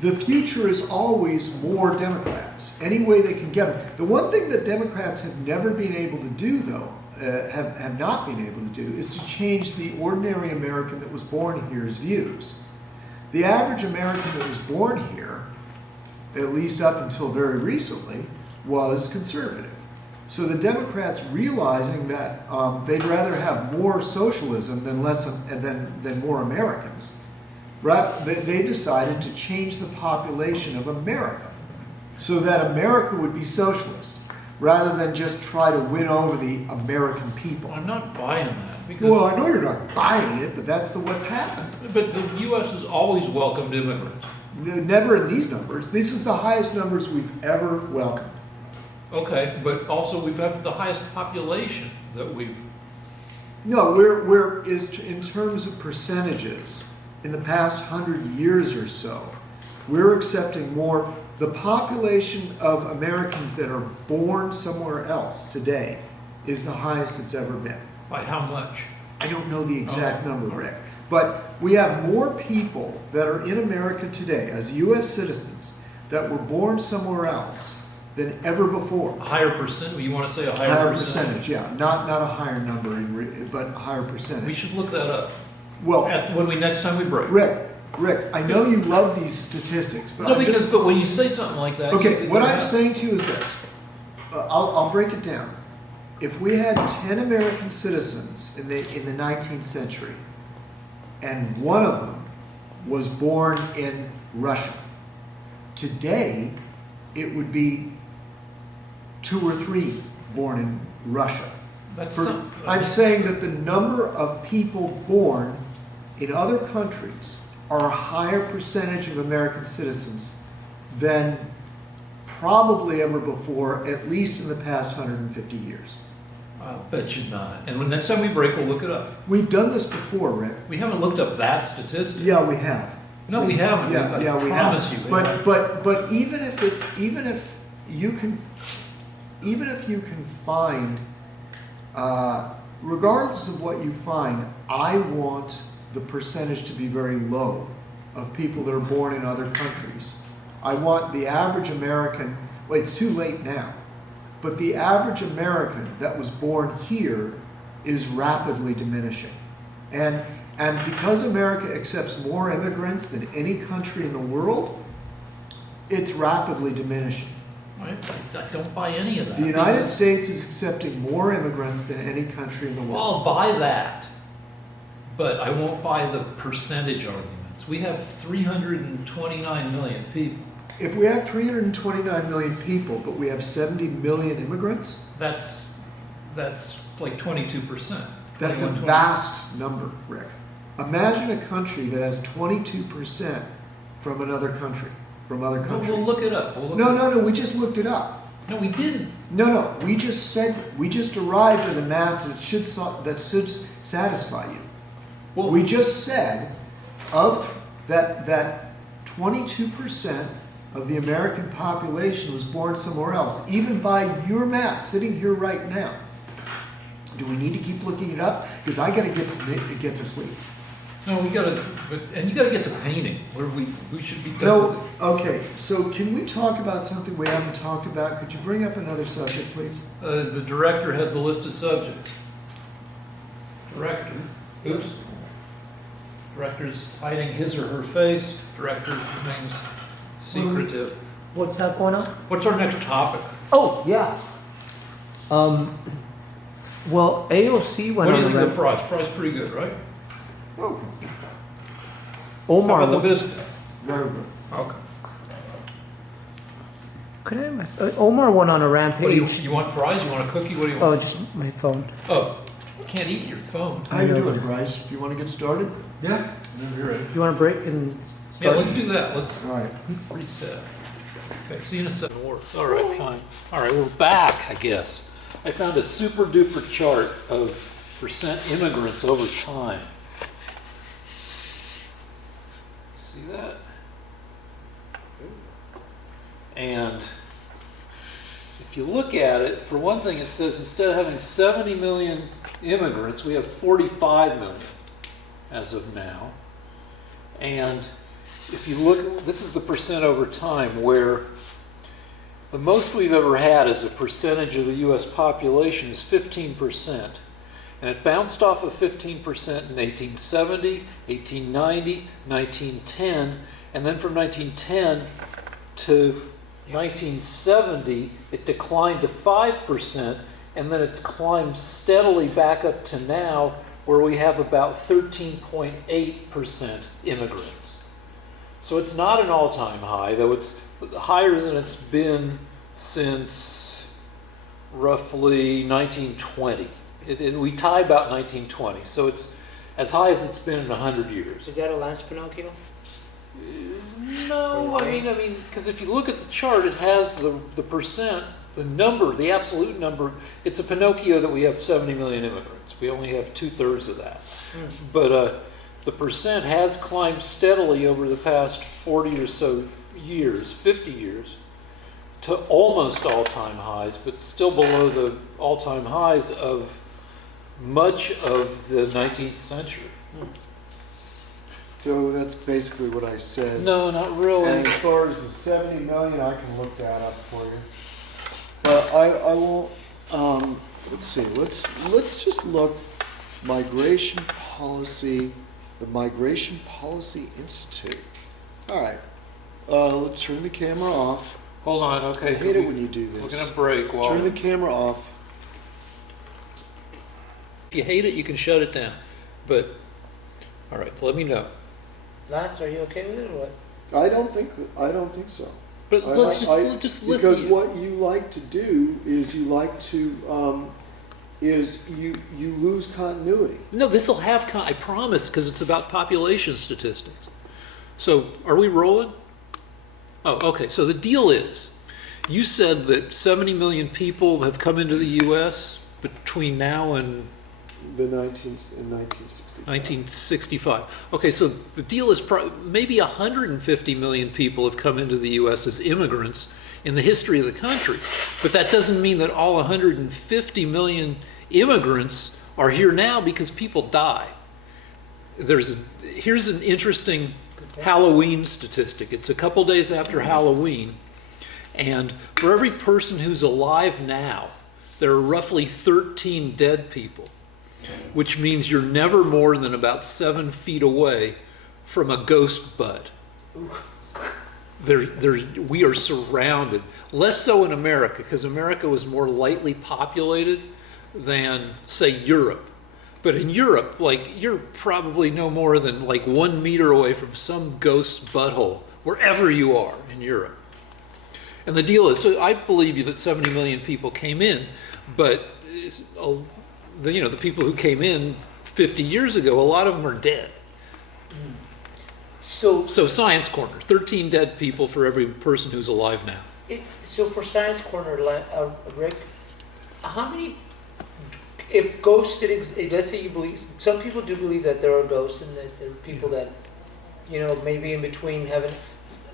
the future is always more Democrats, any way they can get them. The one thing that Democrats have never been able to do, though, have not been able to do, is to change the ordinary American that was born here's views. The average American that was born here, at least up until very recently, was conservative. So the Democrats, realizing that they'd rather have more socialism than more Americans, they decided to change the population of America so that America would be socialist, rather than just try to win over the American people. I'm not buying that. Because, Well, I know you're not buying it, but that's what's happened. but the U.S. has always welcomed immigrants. Never in these numbers. This is the highest numbers we've ever welcomed. Okay, but also we've had the highest population that we've. No, we're in terms of percentages, in the past 100 years or so, we're accepting more. The population of Americans that are born somewhere else today is the highest it's ever been. By how much? I don't know the exact number, Rick, but we have more people that are in America today as U.S. citizens that were born somewhere else than ever before. A higher percent? You want to say a higher, Higher percentage, yeah, not a higher number, but a higher percentage. We should look that up. Well, Next time we break. Rick, I know you love these statistics, but No, but when you say something like that. okay, what I'm saying to you is this. I'll break it down. If we had 10 American citizens in the 19th century, and one of them was born in Russia, today it would be 2 or 3 born in Russia. I'm saying that the number of people born in other countries are a higher percentage of American citizens than probably ever before, at least in the past 150 years. I bet you not. And next time we break, we'll look it up. We've done this before, Rick. We haven't looked up that statistic. Yeah, we have. No, we haven't. Yeah, we promise have. you. But even if you can find, regardless of what you find, I want the percentage to be very low of people that are born in other countries. I want the average American. Well, it's too late now, but the average American that was born here is rapidly diminishing, and because America accepts more immigrants than any country in the world, it's rapidly diminishing. I don't buy any of that. The United States is accepting more immigrants than any country in the world. I'll buy that, but I won't buy the percentage arguments. We have 329 million people. If we have 329 million people, but we have 70 million immigrants, That's like 22%. that's a 21, vast number, Rick. Imagine a country that has 22% from another country, from other countries. We'll look it up. No, we just looked it up. No, we didn't. No, we just arrived at a math that should satisfy you. Well, We just said of that 22% of the American population was born somewhere else, even by your math, sitting here right now. Do we need to keep looking it up? Because I got to get to sleep. No, we gotta, and you gotta get to painting, where we should be done No, with it. okay, so can we talk about something we haven't talked about? Could you bring up another subject, please? The director has the list of subjects. Director, oops. Director's hiding his or her face. Director remains secretive. What's that going on? What's our next topic? Oh, yeah. Well, AOC went What do on you a think of rant. fries? Fries pretty good, right? Oh, How Omar, about the biscuit? very good. Okay. Omar went on a What do rampage. you want fries? You want a cookie? What do you Oh, want? just my phone. Oh, you can't eat your phone. How you doing, Bryce? Do you want to get started? Yeah. You're ready. Do you want to break and Yeah, start? let's do that. Let's All right. reset. Okay, see you in a second. All right, fine. All right, we're back, I guess. I found a super duper chart of percent immigrants over time. See that? And if you look at it, for one thing, it says instead of having 70 million immigrants, we have 45 million as of now. And if you look, this is the percent over time, where the most we've ever had as a percentage of the US population is 15%. And it bounced off of 15% in 1870, 1890, 1910, and then from 1910 to 1970, it declined to 5%, and then it's climbed steadily back up to now, where we have about 13.8% immigrants. So it's not an all-time high, though it's higher than it's been since roughly 1920. We tie about 1920, so it's as high as it's been in 100 years. Is that a last Pinocchio? No, I mean, because if you look at the chart, it has the percent, the number, the absolute number. It's a Pinocchio that we have 70 million immigrants. We only have 2/3 of that. But the percent has climbed steadily over the past 40 or so years, 50 years, to almost all-time highs, but still below the all-time highs of much of the 19th century. So that's basically what I said. No, not really. And as far as the 70 million, I can look that up for you. But I will, let's see, let's just look, migration policy, the Migration Policy Institute. All right, let's turn the camera off. Hold on, okay. I hate it when you do this. We're going to break. While Turn the camera off. If you hate it, you can shut it down. But, all right, let me know. Lance, are you okay with it or what? I don't think so. But let's just listen. Because what you like to do is you like to you lose continuity. No, this will have, I promise, because it's about population statistics. So, are we rolling? Oh, okay. So the deal is, you said that 70 million people have come into the U.S. between now and In 1965. 1965. Okay, so the deal is maybe 150 million people have come into the U.S. as immigrants in the history of the country. But that doesn't mean that all 150 million immigrants are here now, because people die. Here's an interesting Halloween statistic. It's a couple days after Halloween, and for every person who's alive now, there are roughly 13 dead people, which means you're never more than about 7 feet away from a ghost bud. We are surrounded. Less so in America, because America was more lightly populated than, say, Europe. But in Europe, you're probably no more than 1 meter away from some ghost butthole, wherever you are in Europe. And the deal is, so I believe you that 70 million people came in, but the people who came in 50 years ago, a lot of them are dead. So Science Corner, 13 dead people for every person who's alive now. So for Science Corner, Rick, how many, if ghosts did exist, let's say you believe, some people do believe that there are ghosts and that there are people that, maybe in between heaven.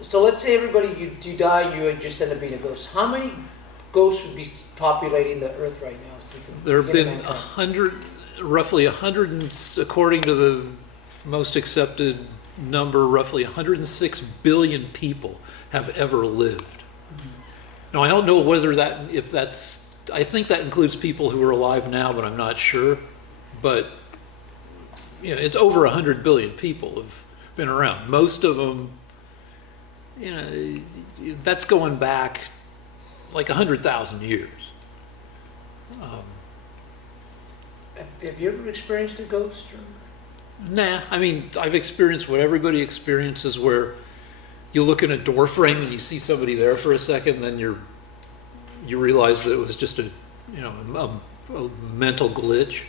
So let's say everybody, you die, you just end up being a ghost. How many ghosts would be populating the Earth right now? There have been roughly 100, according to the most accepted number, roughly 106 billion people have ever lived. Now, I don't know whether I think that includes people who are alive now, but I'm not sure. But, it's over 100 billion people have been around. Most of them, that's going back like 100,000 years. Have you ever experienced a ghost? Or? Nah, I mean, I've experienced what everybody experiences, where you look in a door frame and you see somebody there for a second, and then you realize that it was just a mental glitch.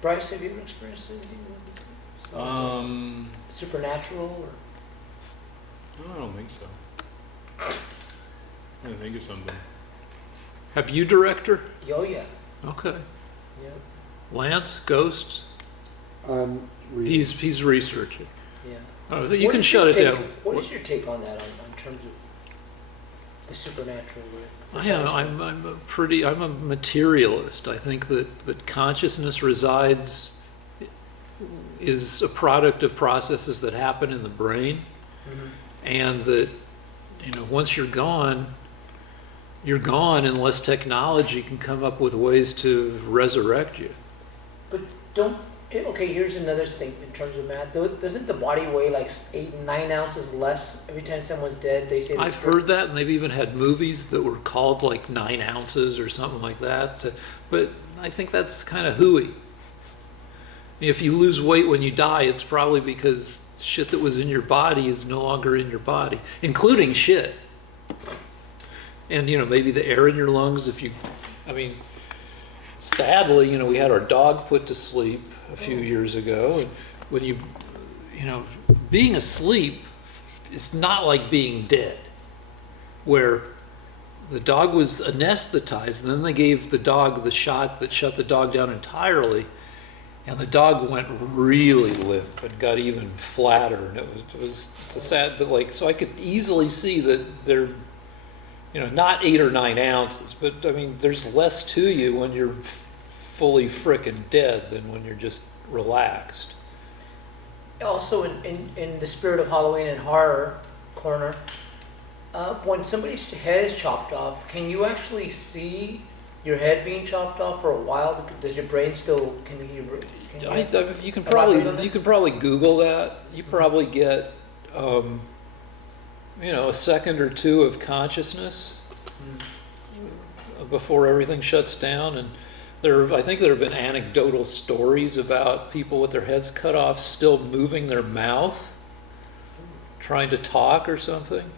Bryce, have you ever experienced anything supernatural? Or? I don't think so. I'm gonna think of something. Have you, director? Oh yeah. Okay. Yeah. Lance, ghosts? He's researching. Yeah. Oh, you can shut it down. What is your take on that, on terms of the supernatural? I'm a materialist. I think that consciousness is a product of processes that happen in the brain, and that once you're gone unless technology can come up with ways to resurrect you. But here's another thing in terms of math. Doesn't the body weigh like 8 and 9 ounces less every time someone's dead? They say. I've heard that, and they've even had movies that were called like 9 ounces or something like that. But I think that's kind of hooey. If you lose weight when you die, it's probably because shit that was in your body is no longer in your body, including shit. And maybe the air in your lungs. Sadly, we had our dog put to sleep a few years ago. And when being asleep is not like being dead, where the dog was anesthetized, and then they gave the dog the shot that shut the dog down entirely, and the dog went really limp and got even flatter. And it's a sad, but so I could easily see that they're, not 8 or 9 ounces, but there's less to you when you're fully frickin' dead than when you're just relaxed. Also, in the spirit of Halloween and horror corner, when somebody's head is chopped off, can you actually see your head being chopped off for a while? Does your brain still? You can probably Google that. You probably get a second or two of consciousness before everything shuts down. And I think there have been anecdotal stories about people with their heads cut off still moving their mouth, trying to talk or something.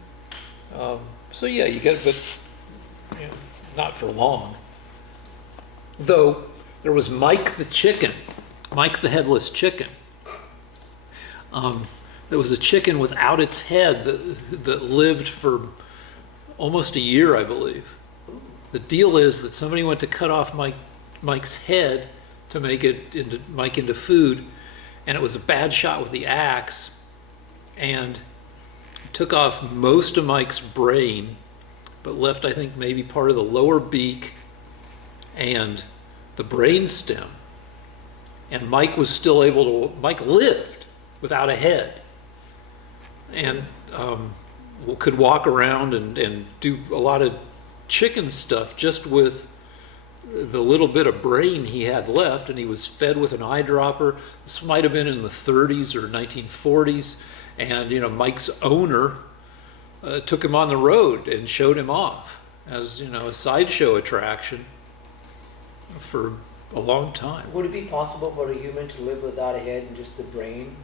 So yeah, you get it, but not for long. Though there was Mike the headless chicken. There was a chicken without its head that lived for almost a year, I believe. The deal is that somebody went to cut off Mike's head to make Mike into food, and it was a bad shot with the axe, and took off most of Mike's brain, but left, I think, maybe part of the lower beak and the brain stem. And Mike lived without a head, and could walk around and do a lot of chicken stuff just with the little bit of brain he had left, and he was fed with an eyedropper. This might have been in the 30s or 1940s, and Mike's owner took him on the road and showed him off as a sideshow attraction for a long time. Would it be possible for a human to live without a head and just the brain?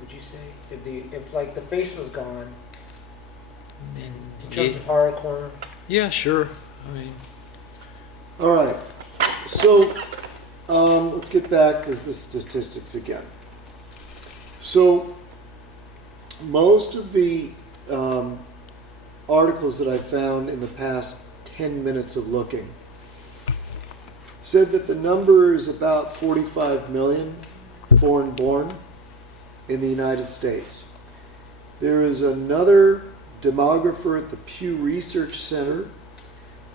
Would you say if the face was gone? In terms of horror corner. Yeah, sure. All right. So let's get back to the statistics again. So most of the articles that I found in the past 10 minutes of looking said that the number is about 45 million foreign born in the United States. There is another demographer at the Pew Research Center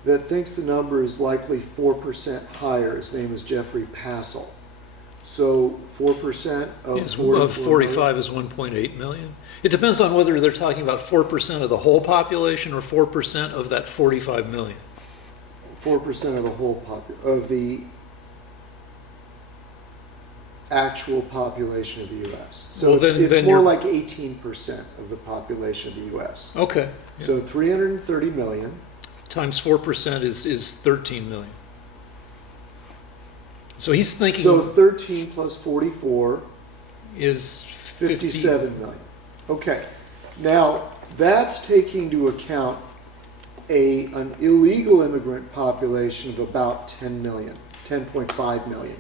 that thinks the number is likely 4% higher. His name is Jeffrey Passel. So 4% Yes, of of 45 is 1.8 million. It depends on whether they're talking about 4% of the whole population or 4% of that 45 million. 4% of the whole of the actual population of the U.S. So Well, it's then more you're- like 18% of the population of the U.S. Okay. So 330 million. Times 4% is 13 million. So he's thinking So 13 plus 44, is 57 million. Okay. Now, that's taking into account an illegal immigrant population of about 10 million, 10.5 million.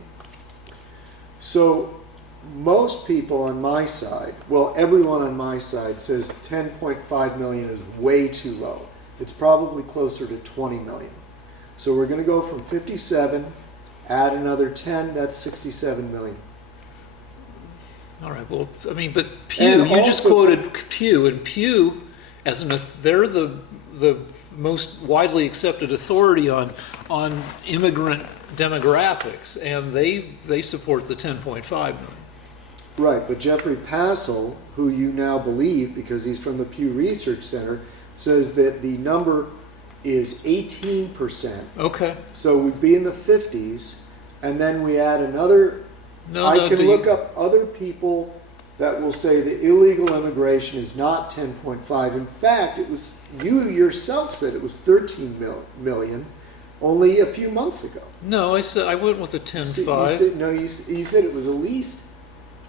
So most people on my side, well, everyone on my side says 10.5 million is way too low. It's probably closer to 20 million. So we're going to go from 57, add another 10, that's 67 million. All right. Well, I mean, but Pew, And you just also- quoted Pew, and Pew, they're the most widely accepted authority on immigrant demographics, and they support the 10.5 million. Right, but Jeffrey Passel, who you now believe because he's from the Pew Research Center, says that the number is 18%. Okay. So we'd be in the 50s, and then we add another. I can look up other people that will say the illegal immigration is not 10.5. In fact, it was you yourself said it was 13 million only a few months ago. No, I said I went with the 10.5. You said it was at least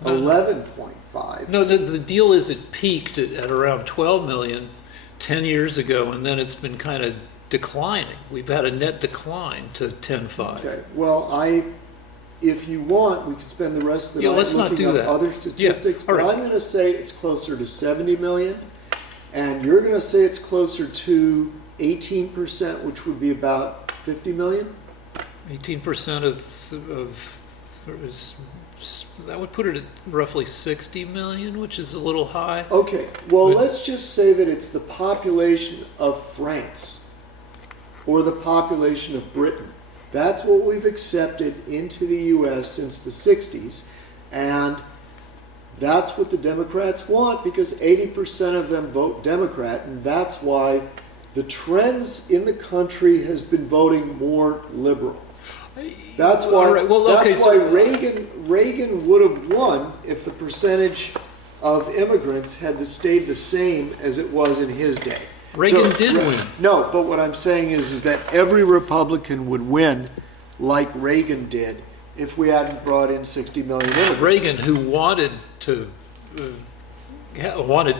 11.5. No, the deal is it peaked at around 12 million 10 years ago, and then it's been kind of declining. We've had a net decline to 10.5. Okay. Well, if you want, we could spend the rest of the night let's not looking do up that. other statistics. All But right. I'm going to say it's closer to 70 million, and you're going to say it's closer to 18%, which would be about 50 million. 18% that would put it at roughly 60 million, which is a little high. Okay. Well, But- let's just say that it's the population of France or the population of Britain. That's what we've accepted into the U.S. since the 60s, and that's what the Democrats want because 80% of them vote Democrat, and that's why the trends in the country has been voting more liberal. That's why. All right, well, okay, that's why Reagan would have won if the percentage of immigrants had stayed the same as it was in his day. Reagan did win. No, but what I'm saying is that every Republican would win like Reagan did if we hadn't brought in 60 million immigrants. Reagan, who wanted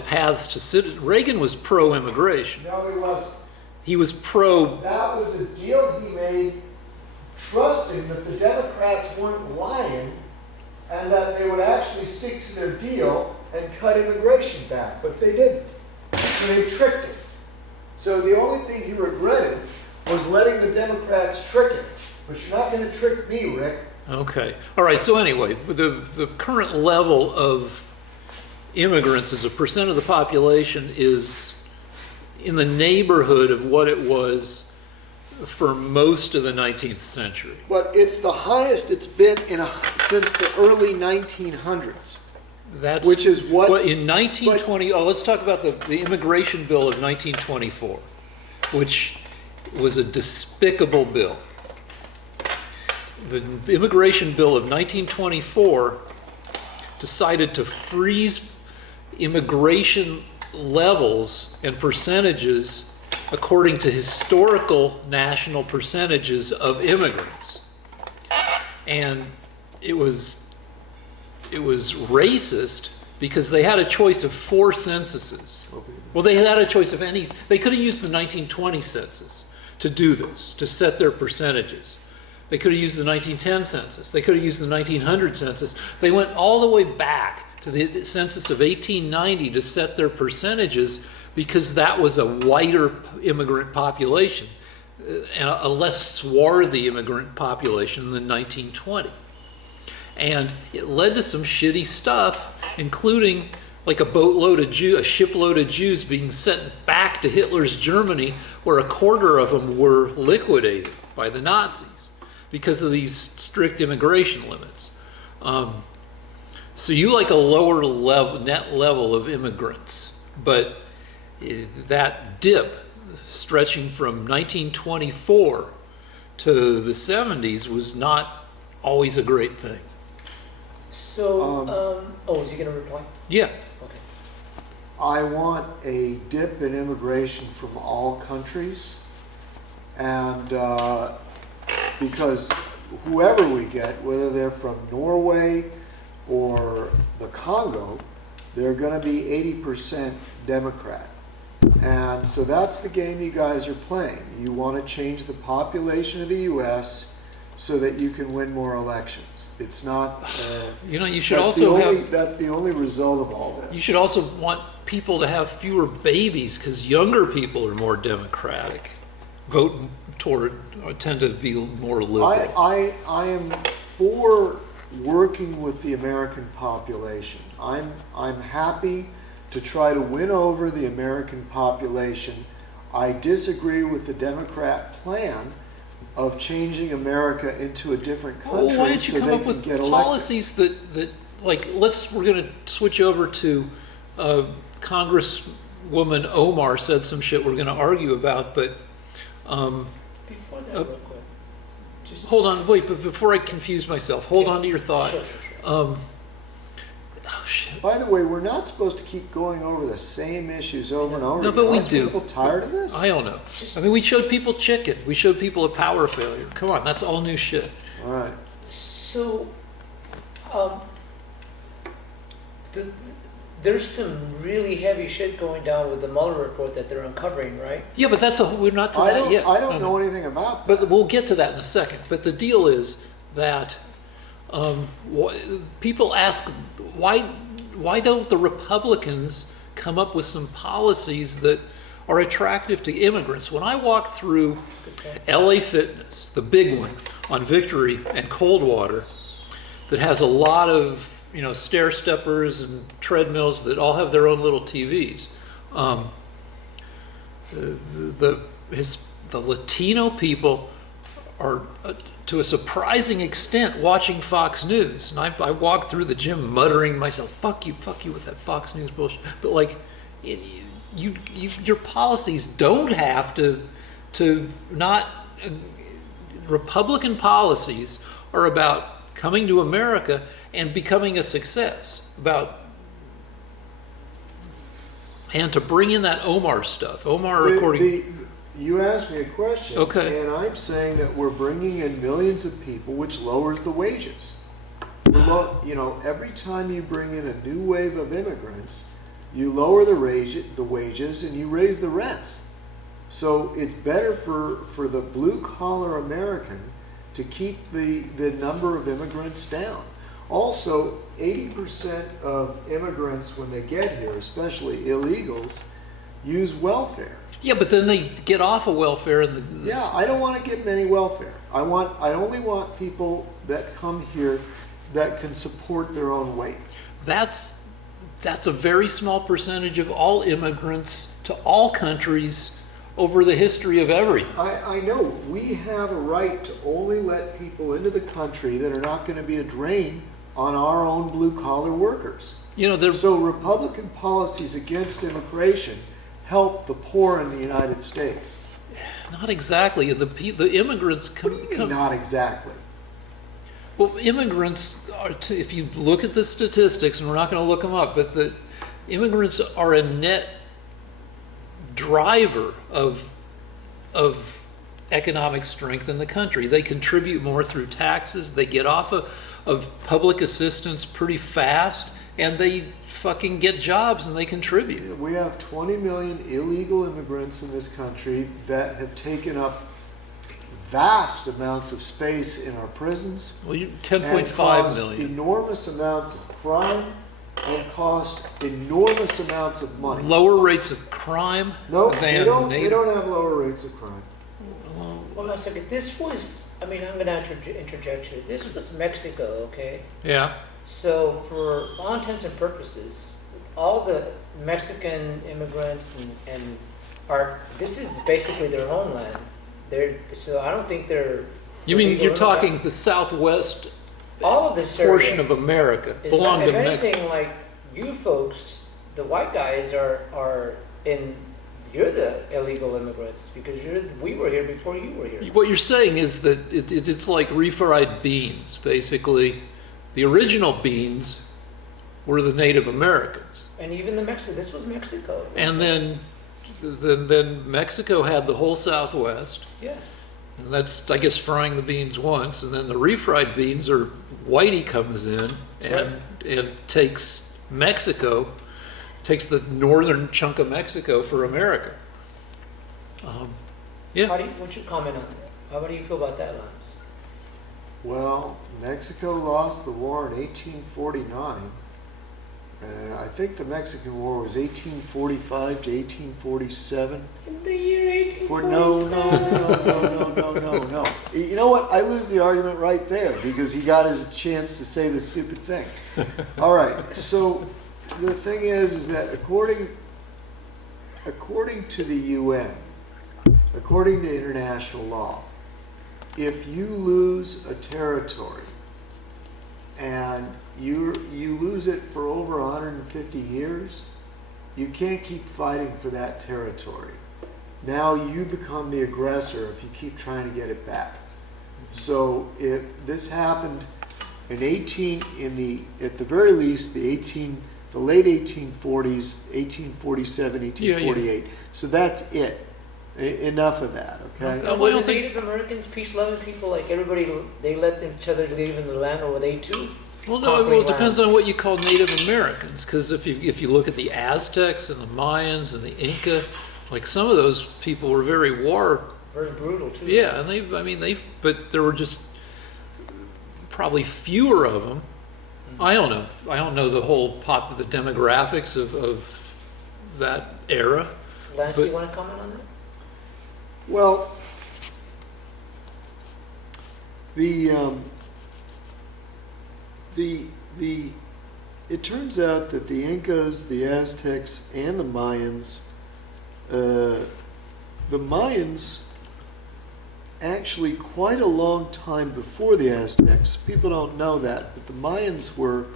paths to citizenship, Reagan was pro-immigration. No, he wasn't. He was pro. That was a deal he made trusting that the Democrats weren't lying and that they would actually stick to their deal and cut immigration back, but they didn't. So they tricked him. So the only thing he regretted was letting the Democrats trick him. But you're not going to trick me, Rick. Okay. All right. So anyway, the current level of immigrants as a percent of the population is in the neighborhood of what it was for most of the 19th century. But it's the highest it's been since the early 1900s. That's Which is what- in 1920. Let's talk about the Immigration Bill of 1924, which was a despicable bill. The Immigration Bill of 1924 decided to freeze immigration levels and percentages according to historical national percentages of immigrants. And it was racist because they had a choice of 4 censuses. Well, they had a choice of any. They could have used the 1920 census to do this, to set their percentages. They could have used the 1910 census. They could have used the 1900 census. They went all the way back to the census of 1890 to set their percentages because that was a whiter immigrant population and a less swarthy immigrant population than 1920. And it led to some shitty stuff, including like a boatload of a shipload of Jews being sent back to Hitler's Germany, where a quarter of them were liquidated by the Nazis because of these strict immigration limits. So you like a lower level, net level of immigrants, but that dip stretching from 1924 to the 70s was not always a great thing. So, is he going to reply? Yeah. Okay. I want a dip in immigration from all countries, and because whoever we get, whether they're from Norway or the Congo, they're going to be 80% Democrat. And so that's the game you guys are playing. You want to change the population of the U.S. so that you can win more elections. It's not. You should also have. That's the only result of all this. You should also want people to have fewer babies because younger people are more democratic, tend to be more liberal. I am for working with the American population. I'm happy to try to win over the American population. I disagree with the Democrat plan of changing America into a different country. Well, why don't you so come they up with can get policies that like, we're going to switch over to Congresswoman Omar said some shit we're going to argue about, but Before that, real quick. hold on, wait, but before I confuse myself, hold on to your thought. Sure. Oh, shit. By the way, we're not supposed to keep going over the same issues over and over. No, but we Aren't do. people tired of this? I don't know. I mean, we showed people chicken. We showed people a power failure. Come on, that's all new shit. All right. So, there's some really heavy shit going down with the Mueller report that they're uncovering, right? Yeah, but we're not to that yet. I don't know anything about that. But we'll get to that in a second. But the deal is that people ask, why don't the Republicans come up with some policies that are attractive to immigrants? When I walk through LA Fitness, the big one on Victory and Coldwater, that has a lot of stair steppers and treadmills that all have their own little TVs. The Latino people are to a surprising extent watching Fox News, and I walk through the gym muttering to myself, fuck you with that Fox News bullshit. But like, your policies don't have to not. Republican policies are about coming to America and becoming a success, and to bring in that Omar stuff. You asked me a question, okay, and I'm saying that we're bringing in millions of people, which lowers the wages. Every time you bring in a new wave of immigrants, you lower the wages and you raise the rents. So it's better for the blue-collar American to keep the number of immigrants down. Also, 80% of immigrants, when they get here, especially illegals, use welfare. Yeah, but then they get off of welfare and Yeah, I don't want to give them any welfare. I only want people that come here that can support their own weight. That's a very small percentage of all immigrants to all countries over the history of everything. I know. We have a right to only let people into the country that are not going to be a drain on our own blue-collar workers. So Republican policies against immigration help the poor in the United States. Not exactly. The immigrants come. Not exactly. Well, immigrants are. If you look at the statistics, and we're not going to look them up, but the immigrants are a net driver of economic strength in the country. They contribute more through taxes. They get off of public assistance pretty fast, and they fucking get jobs and they contribute. We have 20 million illegal immigrants in this country that have taken up vast amounts of space in our prisons. Well, 10.5 million. Enormous amounts of crime and cost enormous amounts of money. Lower rates of crime No, than they don't have lower rates of crime. Hold on a second. This was, I'm going to interject here. This was Mexico, okay? Yeah. So for all intents and purposes, all the Mexican immigrants and this is basically their homeland. So I don't think they're. You mean illegal you're talking immigrants. the southwest All of this portion area of America is belong not, to if Mexico? anything, like you folks, the white guys are in. You're the illegal immigrants because we were here before you were here. What you're saying is that it's like refried beans. Basically, the original beans were the Native Americans. And even this was Mexico. And then Mexico had the whole Southwest. Yes. And that's, I guess, frying the beans once. And then the refried beans are Whitey comes in and takes Mexico, takes the northern chunk of Mexico for America. Yeah. What's your comment on that? How do you feel about that, Lance? Well, Mexico lost the war in 1849. I think the Mexican War was 1845 to 1847. In the year 1847. No. You know what? I lose the argument right there because he got his chance to say the stupid thing. All right. So the thing is that according to the UN, according to international law, if you lose a territory and you lose it for over 150 years, you can't keep fighting for that territory. Now you become the aggressor if you keep trying to get it back. So if this happened at the very least the late 1840s, 1847, 1848. So that's it. Enough of that, okay? And were the Native Americans peace-loving people, like everybody, they let each other live in the land, or were they too? Well, no, it depends on what you call Native Americans. Because if you look at the Aztecs and the Mayans and the Inca, like some of those people were very brutal too. Yeah, and but there were just probably fewer of them. I don't know. I don't know the whole the demographics of that era. Lance, do you want to comment on that? Well, it turns out that the Incas, the Aztecs, and the Mayans, actually quite a long time before the Aztecs. People don't know that, but the Mayans were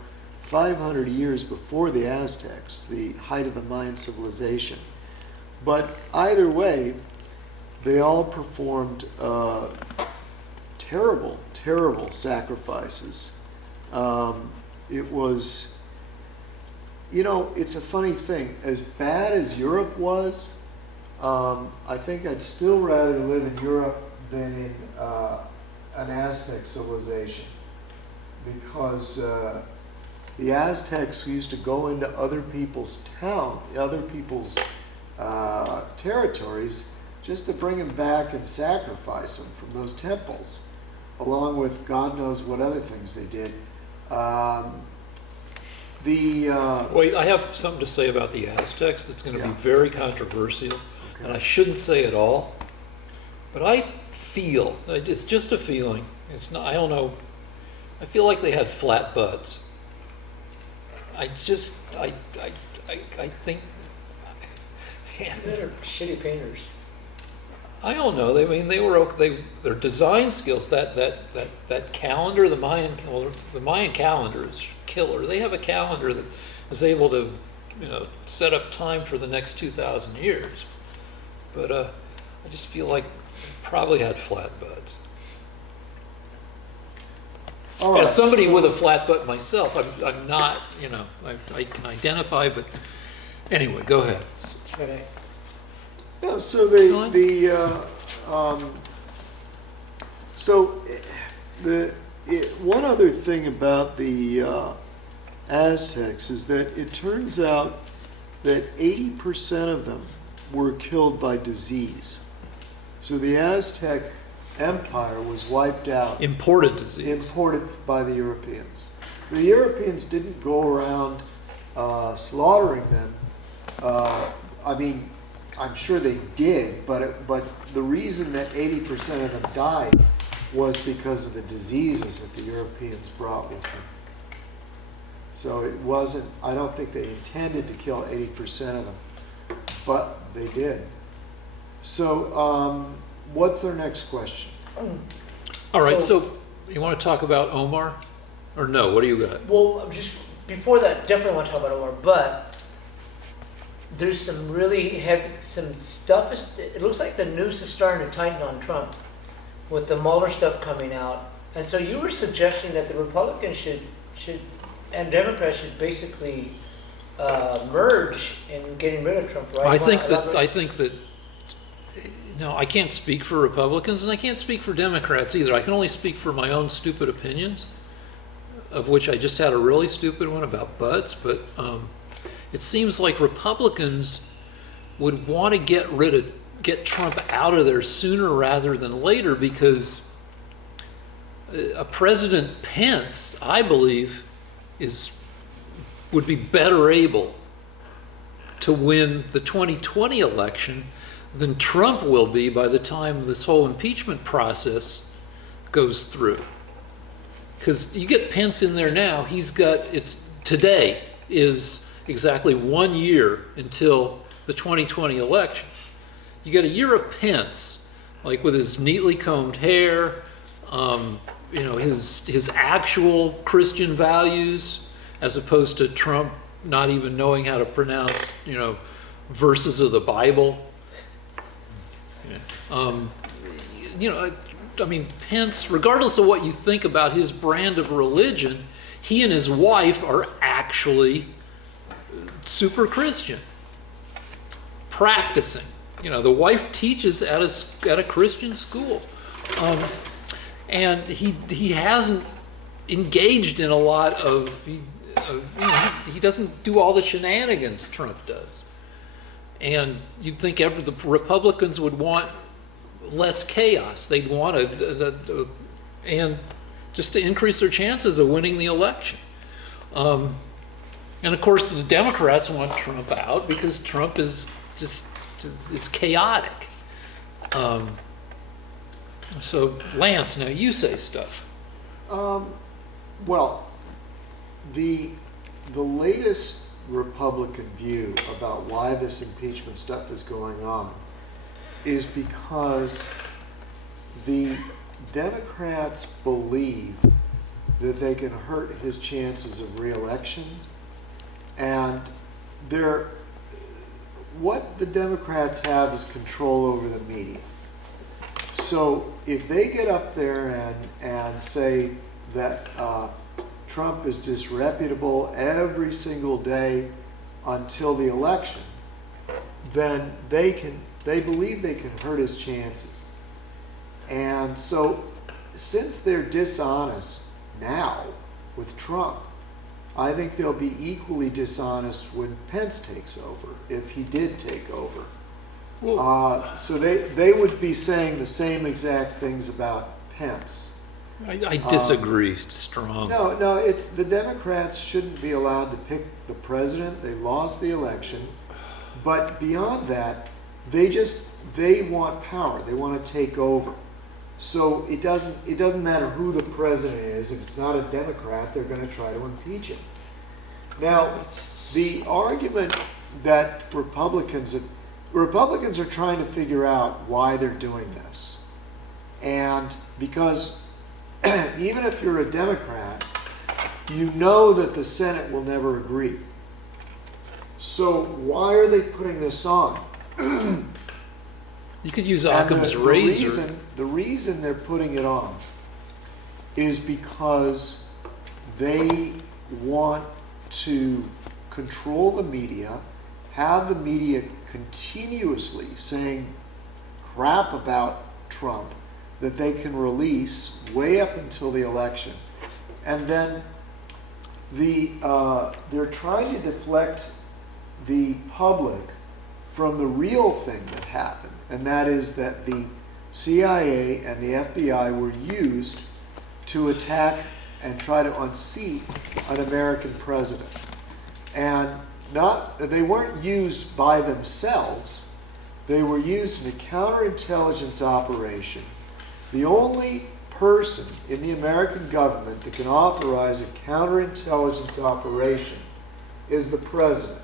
500 years before the Aztecs, the height of the Mayan civilization. But either way, they all performed terrible, terrible sacrifices. It was, it's a funny thing. As bad as Europe was, I think I'd still rather live in Europe than in an Aztec civilization, because the Aztecs used to go into other people's territories just to bring them back and sacrifice them from those temples, along with God knows what other things they did. Wait, I have something to say about the Aztecs that's going to be very controversial, and I shouldn't say it all, but I feel, it's just a feeling, it's not, I don't know, I feel like they had flat butts. I think... They're shitty painters. I don't know. Their design skills. That calendar, the Mayan calendar is killer. They have a calendar that is able to, set up time for the next 2,000 years. But I just feel like they probably had flat butts. Right, as somebody with a flat butt myself, I'm not. I can identify, but anyway, go ahead. Yeah, so one other thing about the Aztecs is that it turns out that 80% of them were killed by disease. So the Aztec Empire was wiped out. Imported disease. Imported by the Europeans. The Europeans didn't go around slaughtering them. I'm sure they did, but the reason that 80% of them died was because of the diseases that the Europeans brought with them. So it wasn't, I don't think they intended to kill 80% of them, but they did. So what's their next question? All right, so you want to talk about Omar? Or no, what do you got? Well, just before that, definitely want to talk about Omar, but there's some really heavy, some stuff, it looks like the noose is starting to tighten on Trump with the Mueller stuff coming out. And so you were suggesting that the Republicans should and Democrats should basically merge in getting rid of Trump, right? I think that no, I can't speak for Republicans and I can't speak for Democrats either. I can only speak for my own stupid opinions, of which I just had a really stupid one about butts, but it seems like Republicans would want to get Trump out of there sooner rather than later, because a President Pence, I believe, would be better able to win the 2020 election than Trump will be by the time this whole impeachment process goes through. Because you get Pence in there now, today is exactly 1 year until the 2020 election. You get a year of Pence, like with his neatly combed hair, his actual Christian values, as opposed to Trump not even knowing how to pronounce, verses of the Bible. Pence, regardless of what you think about his brand of religion, he and his wife are actually super Christian, practicing. The wife teaches at a Christian school, and he hasn't engaged in a lot of. He doesn't do all the shenanigans Trump does, and you'd think the Republicans would want less chaos. They'd want and just to increase their chances of winning the election. And of course, the Democrats want Trump out because Trump is chaotic. So, Lance, now you say stuff. Well, the latest Republican view about why this impeachment stuff is going on is because the Democrats believe that they can hurt his chances of re-election, and what the Democrats have is control over the media. So if they get up there and say that Trump is disreputable every single day until the election, then they believe they can hurt his chances. And so since they're dishonest now with Trump, I think they'll be equally dishonest when Pence takes over, if he did take over. So they would be saying the same exact things about Pence. I disagree strongly. No, it's the Democrats shouldn't be allowed to pick the president. They lost the election. But beyond that, they want power. They want to take over. So it doesn't matter who the president is. If it's not a Democrat, they're going to try to impeach him. Now, the argument that Republicans are trying to figure out why they're doing this. And because even if you're a Democrat, you know that the Senate will never agree. So why are they putting this on? You could use Occam's razor. The reason they're putting it on is because they want to control the media, have the media continuously saying crap about Trump that they can release way up until the election. And then they're trying to deflect the public from the real thing that happened, and that is that the CIA and the FBI were used to attack and try to unseat an American president. And they weren't used by themselves. They were used in a counterintelligence operation. The only person in the American government that can authorize a counterintelligence operation is the president.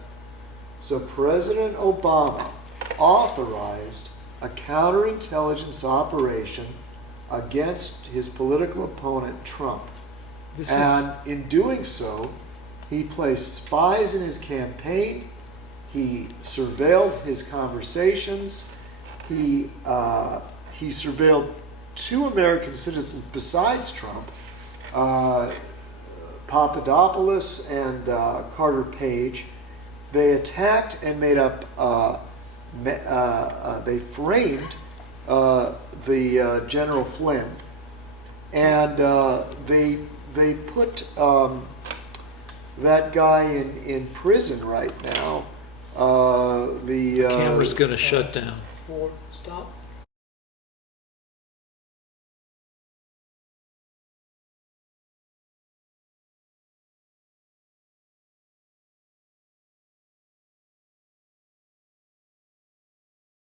So President Obama authorized a counterintelligence operation against his political opponent, Trump. And in doing so, he placed spies in his campaign, he surveilled his conversations, he surveilled 2 American citizens besides Trump, Papadopoulos and Carter Page. They attacked and made up, they framed the General Flynn, and they put that guy in prison right now. Camera's going to shut down. Stop.